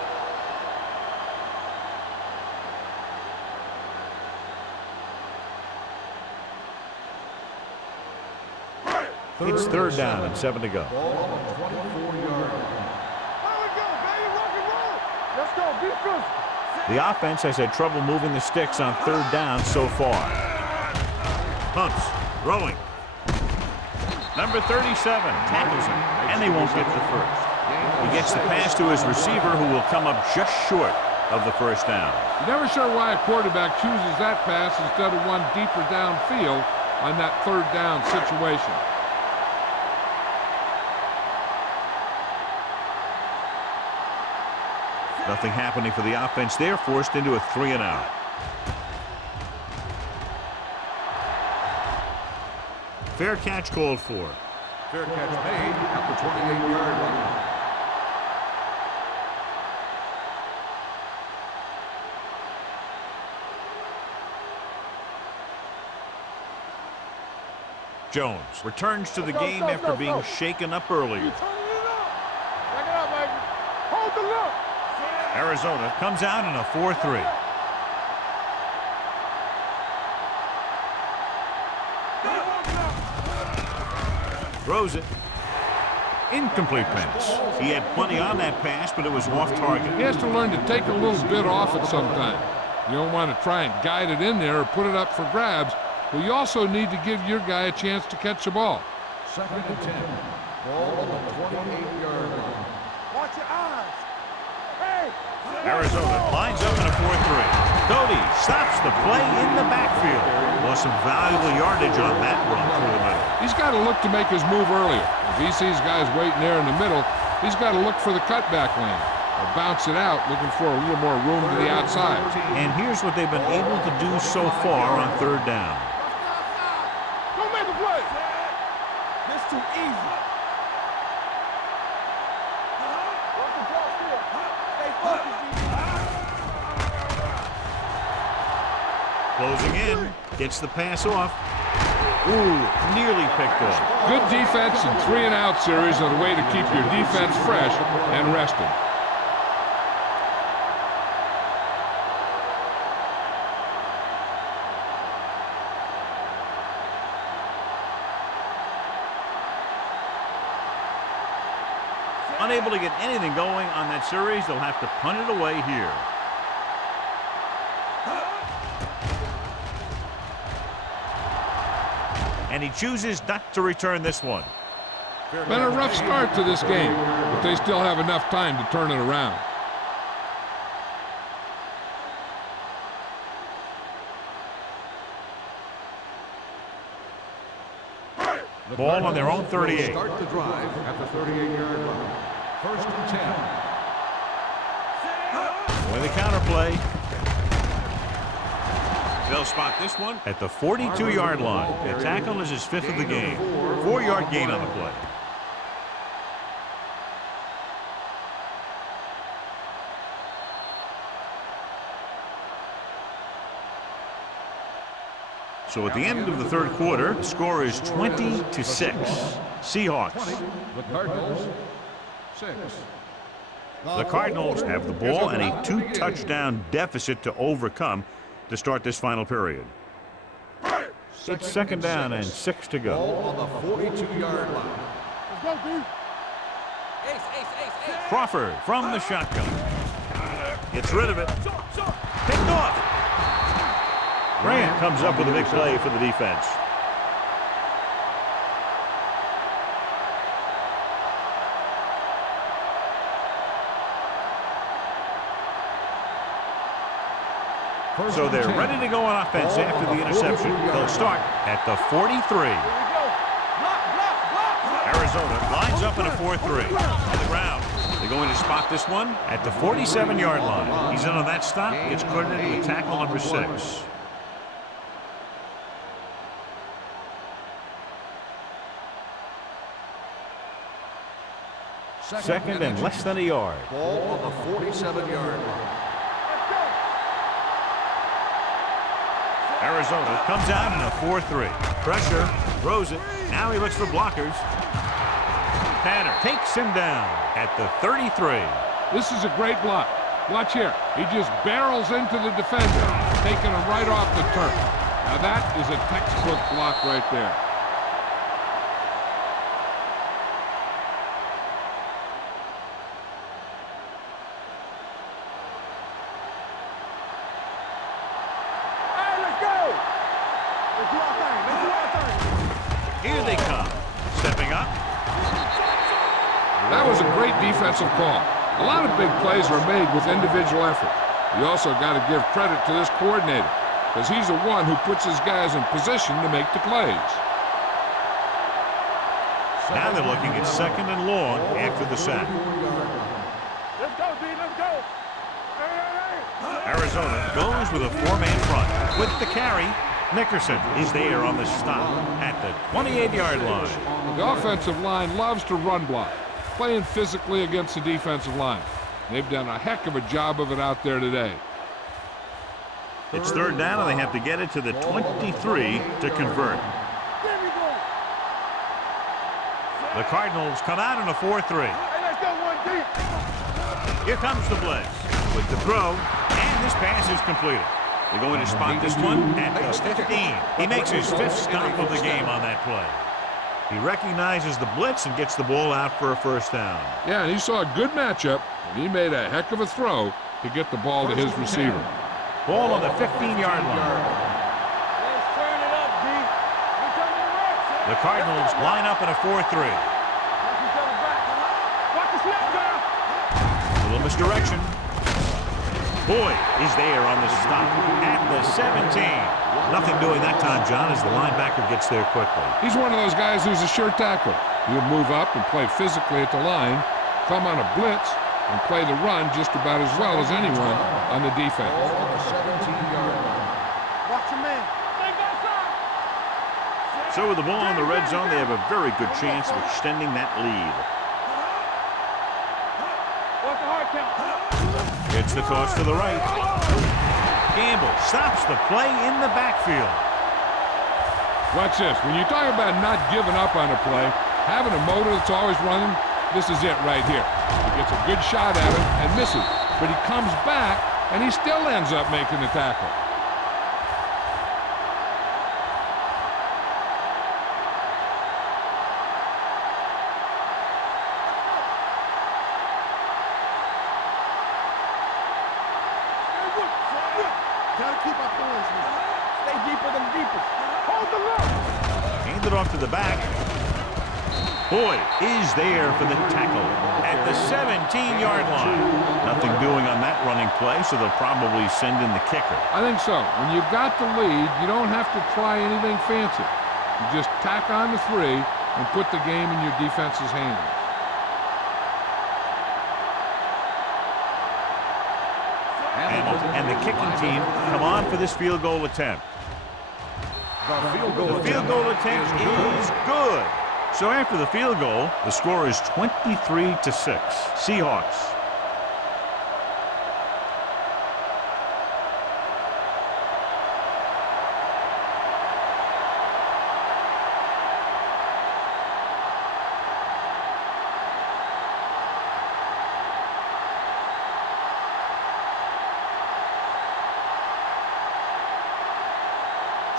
It's third down and 7 to go. Ball on the 24-yard line. There we go, baby. Rock and roll. Let's go. Be physical. The offense has had trouble moving the sticks on third down so far. Pumps, throwing. Number 37 tackles him, and they won't get the first. He gets the pass to his receiver, who will come up just short of the first down. You're never sure why a quarterback chooses that pass instead of one deeper downfield on that third down situation. Nothing happening for the offense. They're forced into a 3-and-out. Fair catch called for. Fair catch made at the 28-yard line. Jones returns to the game after being shaken up earlier. You turning it up. Back it up, baby. Hold the look. Arizona comes out in a 4-3. Throws it. Incomplete pass. He had plenty on that pass, but it was off target. He has to learn to take a little bit off it sometime. You don't want to try and guide it in there or put it up for grabs, but you also need to give your guy a chance to catch the ball. Second and 10. Ball on the 28-yard line. Watch your eyes. Hey. Arizona lines up in a 4-3. Cody stops the play in the backfield. Lost some valuable yardage on that run through the middle. He's got to look to make his move earlier. If he sees guys waiting there in the middle, he's got to look for the cutback lane or bounce it out, looking for a little more room to the outside. And here's what they've been able to do so far on third down. Don't make a play. That's too easy. Watch the ball still. Stay focused, Closing in. Gets the pass off. Ooh, nearly picked off. Good defense and 3-and-out series are the way to keep your defense fresh and rested. Unable to get anything going on that series, they'll have to punt it away here. And he chooses not to return this one. Been a rough start to this game, but they still have enough time to turn it around. Ball on their own 38. Start the drive at the 38-yard line. 1st and 10. With the counterplay. They'll spot this one at the 42-yard line. The tackle is his 5th of the game. 4-yard gain on the play. So at the end of the 3rd quarter, the score is 20-6. Seahawks. The Cardinals, 6. The Cardinals have the ball and a 2-touchdown deficit to overcome to start this final period. It's 2nd down and 6 to go. Ball on the 42-yard line. Let's go, dude. Crawford from the shotgun. Gets rid of it. Picked off. Grant comes up with a big play for the defense. So they're ready to go on offense after the interception. They'll start at the 43. Arizona lines up in a 4-3. On the ground. They're going to spot this one at the 47-yard line. He's in on that stop. Gets credited with tackle number 6. Second and less than a yard. Ball on the 47-yard line. Arizona comes out in a 4-3. Pressure, throws it. Now he looks for blockers. Tanner takes him down at the 33. This is a great block. Watch here. He just barrels into the defender, taking him right off the turf. Now that is a textbook block right there. Here they come. Stepping up. That was a great defensive call. A lot of big plays are made with individual effort. You also got to give credit to this coordinator, because he's the one who puts his guys in position to make the plays. Now they're looking at 2nd and long after the sack. Let's go, D. Let's go. Arizona goes with a 4-man front. With the carry, Nickerson is there on the stop at the 28-yard line. The offensive line loves to run block, playing physically against the defensive line. They've done a heck of a job of it out there today. It's 3rd down, and they have to get it to the 23 to convert. The Cardinals come out in a 4-3. Hey, let's go, 1 deep. Here comes the blitz with the throw, and this pass is completed. They're going to spot this one at the 15. He makes his 5th stop of the game on that play. He recognizes the blitz and gets the ball out for a 1st down. Yeah, and he saw a good matchup, and he made a heck of a throw to get the ball to his receiver. Ball on the 15-yard line. Let's turn it up, D. We come to the right. The Cardinals line up in a 4-3. Watch each other back. Watch the snap, girl. A little misdirection. Boyd is there on the stop at the 17. Nothing doing that time, John, as the linebacker gets there quickly. He's one of those guys who's a sure tackler. He'll move up and play physically at the line, come on a blitz, and play the run just about as well as anyone on the defense. Ball on the 17-yard line. Watch your man. Stay outside. So with the ball in the red zone, they have a very good chance of extending that lead. Watch the hard count. It's the toss to the right. Gamble stops the play in the backfield. Watch this. When you talk about not giving up on a play, having a motor that's always running, this is it right here. He gets a good shot at it and misses. But he comes back, and he still ends up making the tackle. Gotta keep our points. Stay deeper than deepest. Hold the look. Hand it off to the back. Boyd is there for the tackle at the 17-yard line. Nothing doing on that running play, so they'll probably send in the kicker. I think so. When you've got the lead, you don't have to try anything fancy. You just tack on the 3 and put the game in your defense's hands. And the kicking team come on for this field goal attempt. The field goal attempt is good. So after the field goal, the score is 23-6. Seahawks.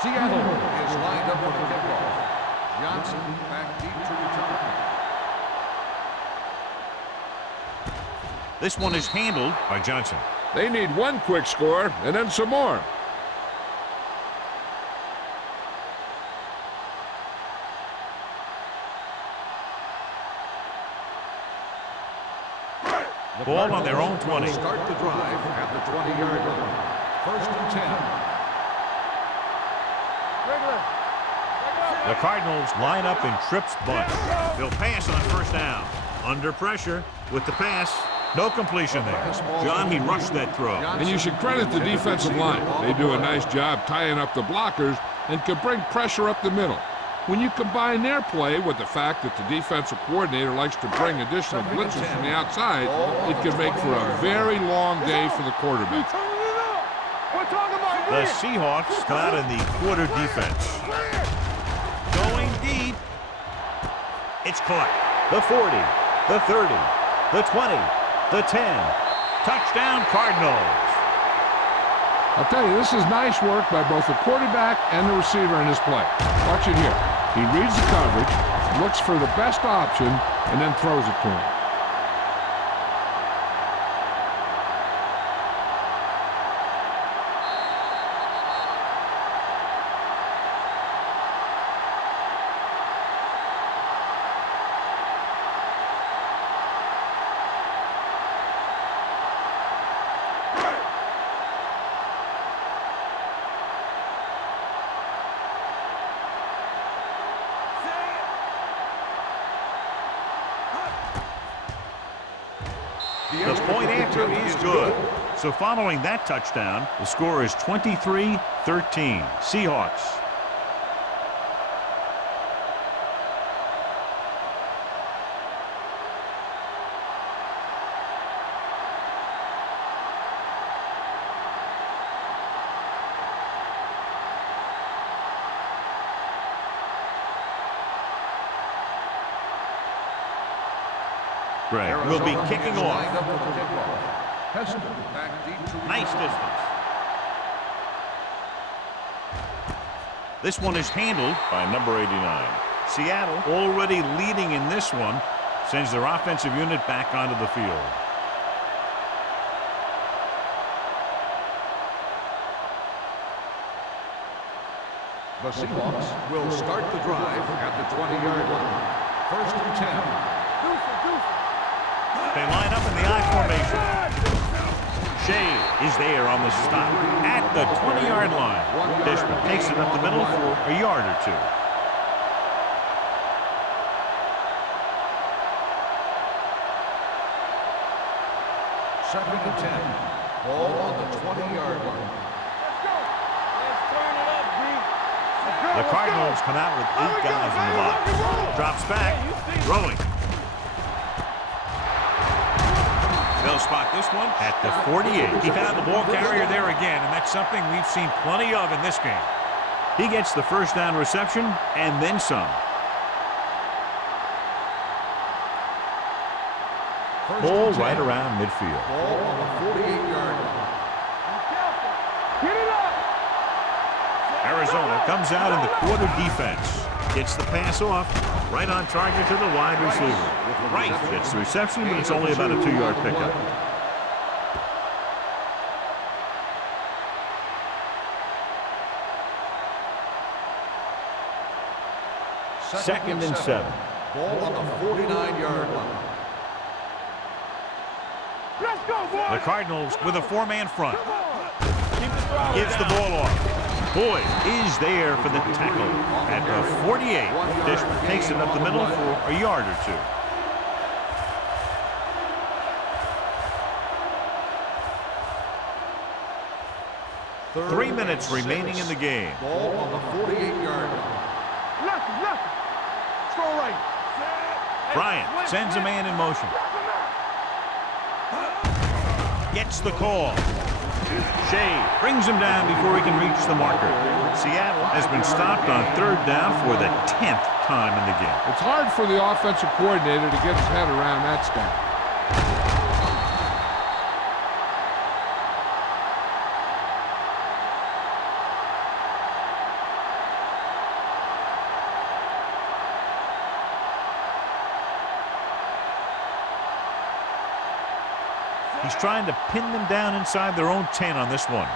Seattle is lined up for the kickoff. Johnson back deep to return. This one is handled by Johnson. They need one quick score and then some more. Ball on their own 20. Start the drive at the 20-yard line. 1st and 10. The Cardinals line up in trips bunch. They'll pass on 1st down. Under pressure with the pass. No completion there. John, he rushed that throw. And you should credit the defensive line. They do a nice job tying up the blockers and can bring pressure up the middle. When you combine their play with the fact that the defensive coordinator likes to bring additional blitzes from the outside, it can make for a very long day for the quarterback. The Seahawks come out in the quarter defense. Going deep. It's caught. The 40, the 30, the 20, the 10. Touchdown Cardinals. I'll tell you, this is nice work by both the quarterback and the receiver in his play. Watch it here. He reads the coverage, looks for the best option, and then throws it to him. The point answer is good. So following that touchdown, the score is 23-13. Seahawks. Greg will be kicking off. Nice distance. This one is handled by number 89. Seattle already leading in this one, sends their offensive unit back onto the field. The Seahawks will start the drive at the 20-yard line. 1st and 10. They line up in the I formation. Shea is there on the stop at the 20-yard line. Dishman takes it up the middle for a yard or two. Second and 10. Ball on the 20-yard line. The Cardinals come out with 8 guys in the box. Drops back, throwing. They'll spot this one at the 48. He found the ball carrier there again, and that's something we've seen plenty of in this game. He gets the first down reception and then some. Ball right around midfield. Ball on the 48-yard line. Get it up. Arizona comes out in the quarter defense. Gets the pass off. Right on target to the wide receiver. Right gets the reception, but it's only about a 2-yard pickup. Second and 7. Ball on the 49-yard line. Let's go, boys. The Cardinals with a 4-man front. Keep the throttle Gives the down. ball off. Boyd is there for the tackle at the 48. Dishman takes it up the middle for a yard or two. Third 3 minutes and remaining 6. in the game. Ball on the 48-yard line. Left. Throw right. Bryant sends a man in motion. Gets the call. Shea brings him down before he can reach the marker. Seattle has been stopped on 3rd down for the 10th time in the game. It's hard for the offensive coordinator to get his head around that stat. He's trying to pin them down inside their own 10 on this one.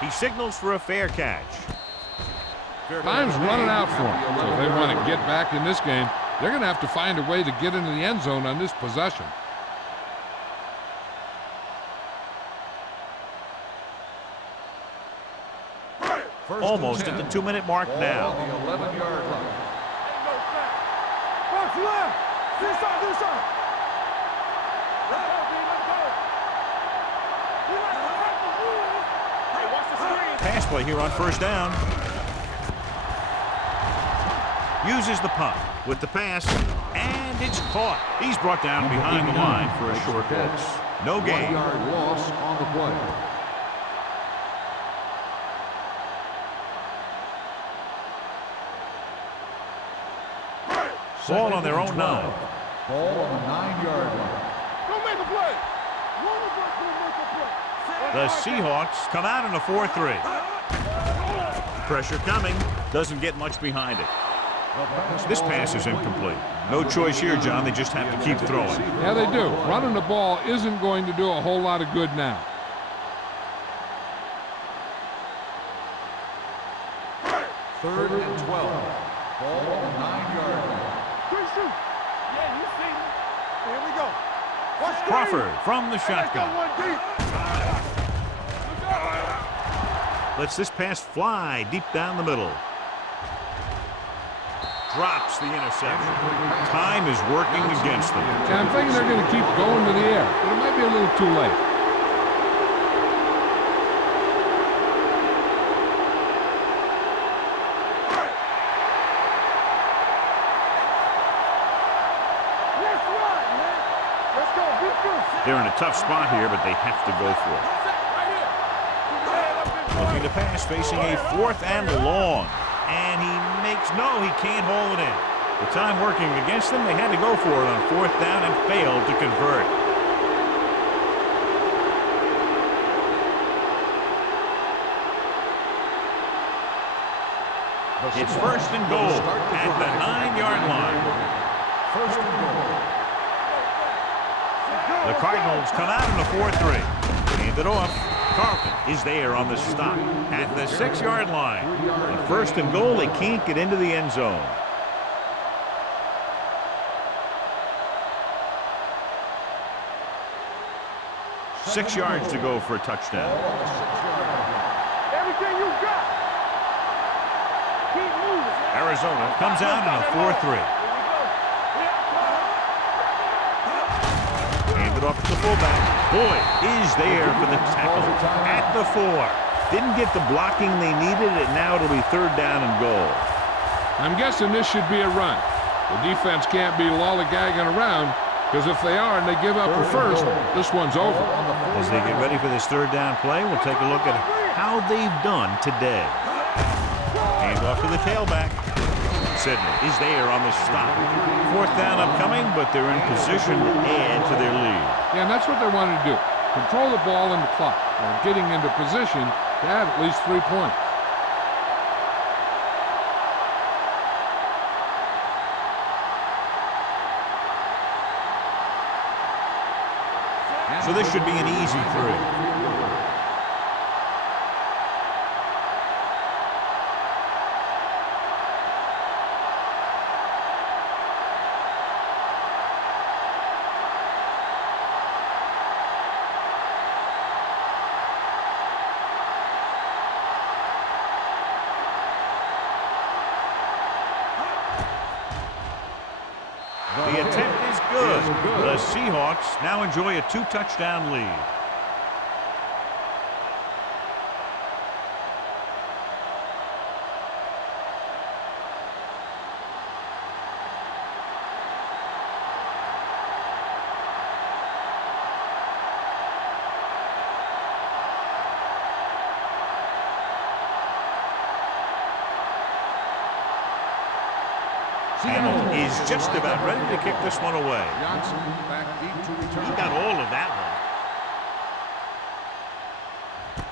He signals for a fair catch. Time's running out for them. So if they want to get back in this game, they're going to have to find a way to get into the end zone on this possession. Almost at the 2-minute mark now. Ball on the 11-yard line. Box left. This side. Let's go. We like to break the rules. Hey, watch the screen. Pass play here on 1st down. Uses the punt with the pass, and it's caught. He's brought down behind the line for a short loss. No gain. 1-yard loss on the play. Ball on their own 9. Ball on the 9-yard line. Don't make a play. One of us will make a play. The Seahawks come out in a 4-3. Pressure coming. Doesn't get much behind it. This pass is incomplete. No choice here, John. They just have to keep throwing. Yeah, they do. Running the ball isn't going to do a whole lot of good now. Third and 12. Ball on the 9-yard line. Quick shoot. Yeah, you see me. Here we go. Watch the Crawford from the Let's shotgun. go one deep. Lets this pass fly deep down the middle. Drops the interception. Time is working against them. Yeah, I'm thinking they're going to keep going to the air, but it might be a little too late. Let's run, man. Let's go. Be through. They're in a tough spot here, but they have to go for it. Looking to pass, facing a 4th and long. And he makes, no, he can't hold it in. The time working against them, they had to go for it on 4th down and failed to convert. It's 1st and goal at the 9-yard line. 1st and goal. The Cardinals come out in a 4-3. Hand it off. Carlton is there on the stop at the 6-yard line. On 1st and goal, they can't get into the end zone. Six yards to go for a touchdown. Everything you got. Keep moving. Arizona comes out in a 4-3. off to the fullback. Boyd is there for the tackle at the 4. Didn't get the blocking they needed, and now it'll be 3rd down and goal. I'm guessing this should be a run. The defense can't be lollygagging around, because if they are and they give up a first, this one's over. As they get ready for this 3rd down play, we'll take a look at how they've done today. Hand off to the tailback. Sydney is there on the stop. 4th down upcoming, but they're in position to add to their lead. Yeah, and that's what they wanted to do. Control the ball and the clock while getting into position to add at least 3 points. So this should be an easy 3. The attempt is good. The Seahawks now enjoy a 2-touchdown lead. Hamilton is just about ready to kick this one away. He got all of that one.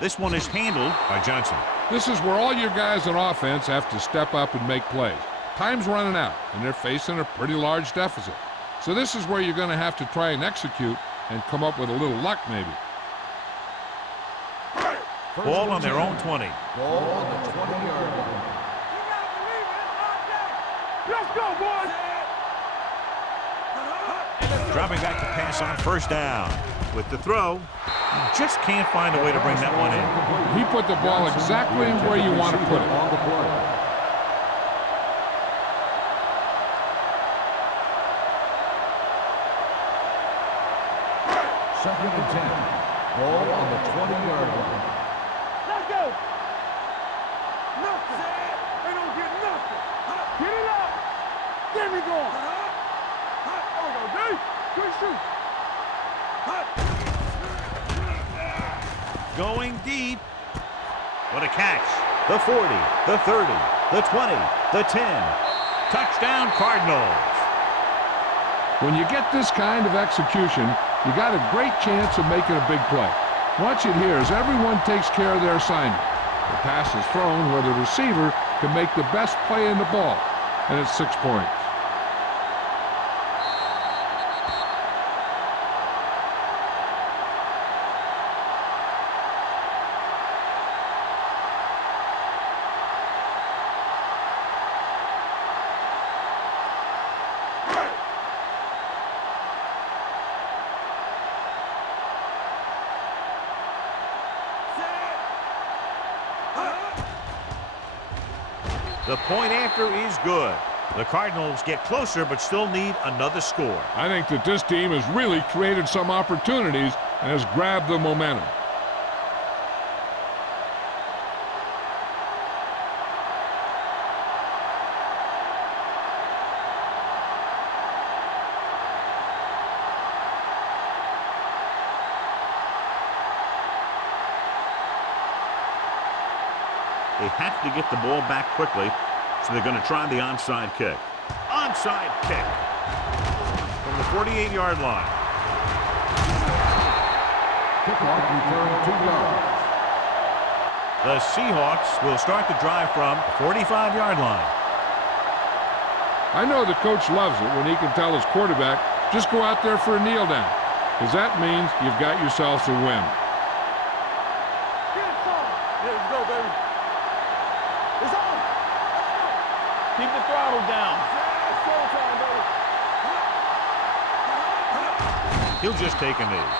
This one is handled by Johnson. This is where all your guys on offense have to step up and make plays. Time's running out, and they're facing a pretty large deficit. So this is where you're going to have to try and execute and come up with a little luck, maybe. Ball on their own 20. Ball on the 20-yard line. Let's go, boys! Dropping back to pass on 1st down. With the throw, just can't find a way to bring that one in. He put the ball exactly where you want to put it. On the play. Second and 10. Ball on the 20-yard line. Let's go! Nothing! They don't get nothing! Get it up! Get me going! There we go, D! Good shoot! Going deep. What a catch. The 40, the 30, the 20, the 10. Touchdown, Cardinals. When you get this kind of execution, you got a great chance of making a big play. Watch it here as everyone takes care of their assignment. The pass is thrown where the receiver can make the best play in the ball, and it's 6 points. The point after is good. The Cardinals get closer but still need another score. I think that this team has really created some opportunities and has grabbed the momentum. They have to get the ball back quickly, so they're going to try the onside kick. Onside kick from the 48-yard line. Kickoff return 2 yards. The Seahawks will start the drive from the 45-yard line. I know the coach loves it when he can tell his quarterback, just go out there for a kneel down, because that means you've got yourselves a win. Get it, son! Yeah, let's go, baby. It's on! Keep the throttle down. Yeah, it's showtime, baby. He'll just take a knee.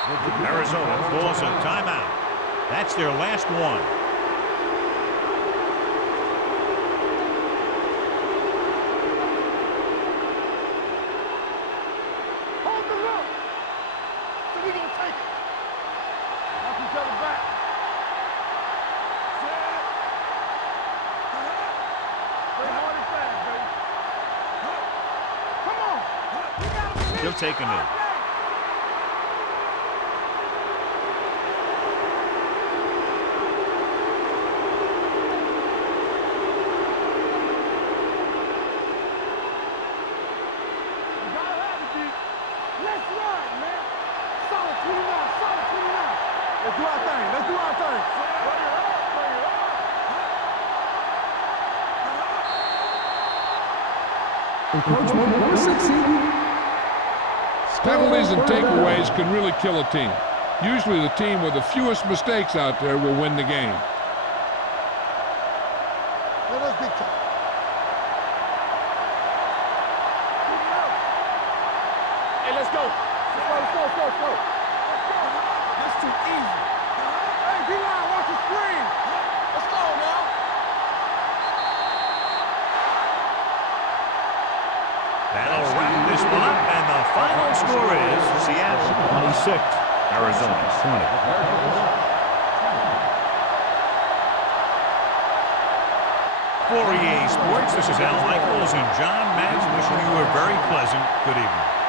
Arizona calls a timeout. That's their last one. Hold the look! we gonna take it. Knock each other back. Play hard and fast, baby. Come on. We gotta believe. He'll take a knee. Let's run, man. Solid 29, solid 29. Let's do our thing. Let's do our thing. Bring it up, bring it up. Encroachment number 60. Penalties and takeaways can really kill a team. Usually the team with the fewest mistakes out there will win the game. Let us big time. Hey, let's go. Let's go. That's too easy. Hey, D-line, watch the screen. Let's go, now. That'll wrap this one up, and the final score is Seattle 26, Arizona 20. For EA Sports, this is Al Michaels and John Madden wishing you a very pleasant good evening.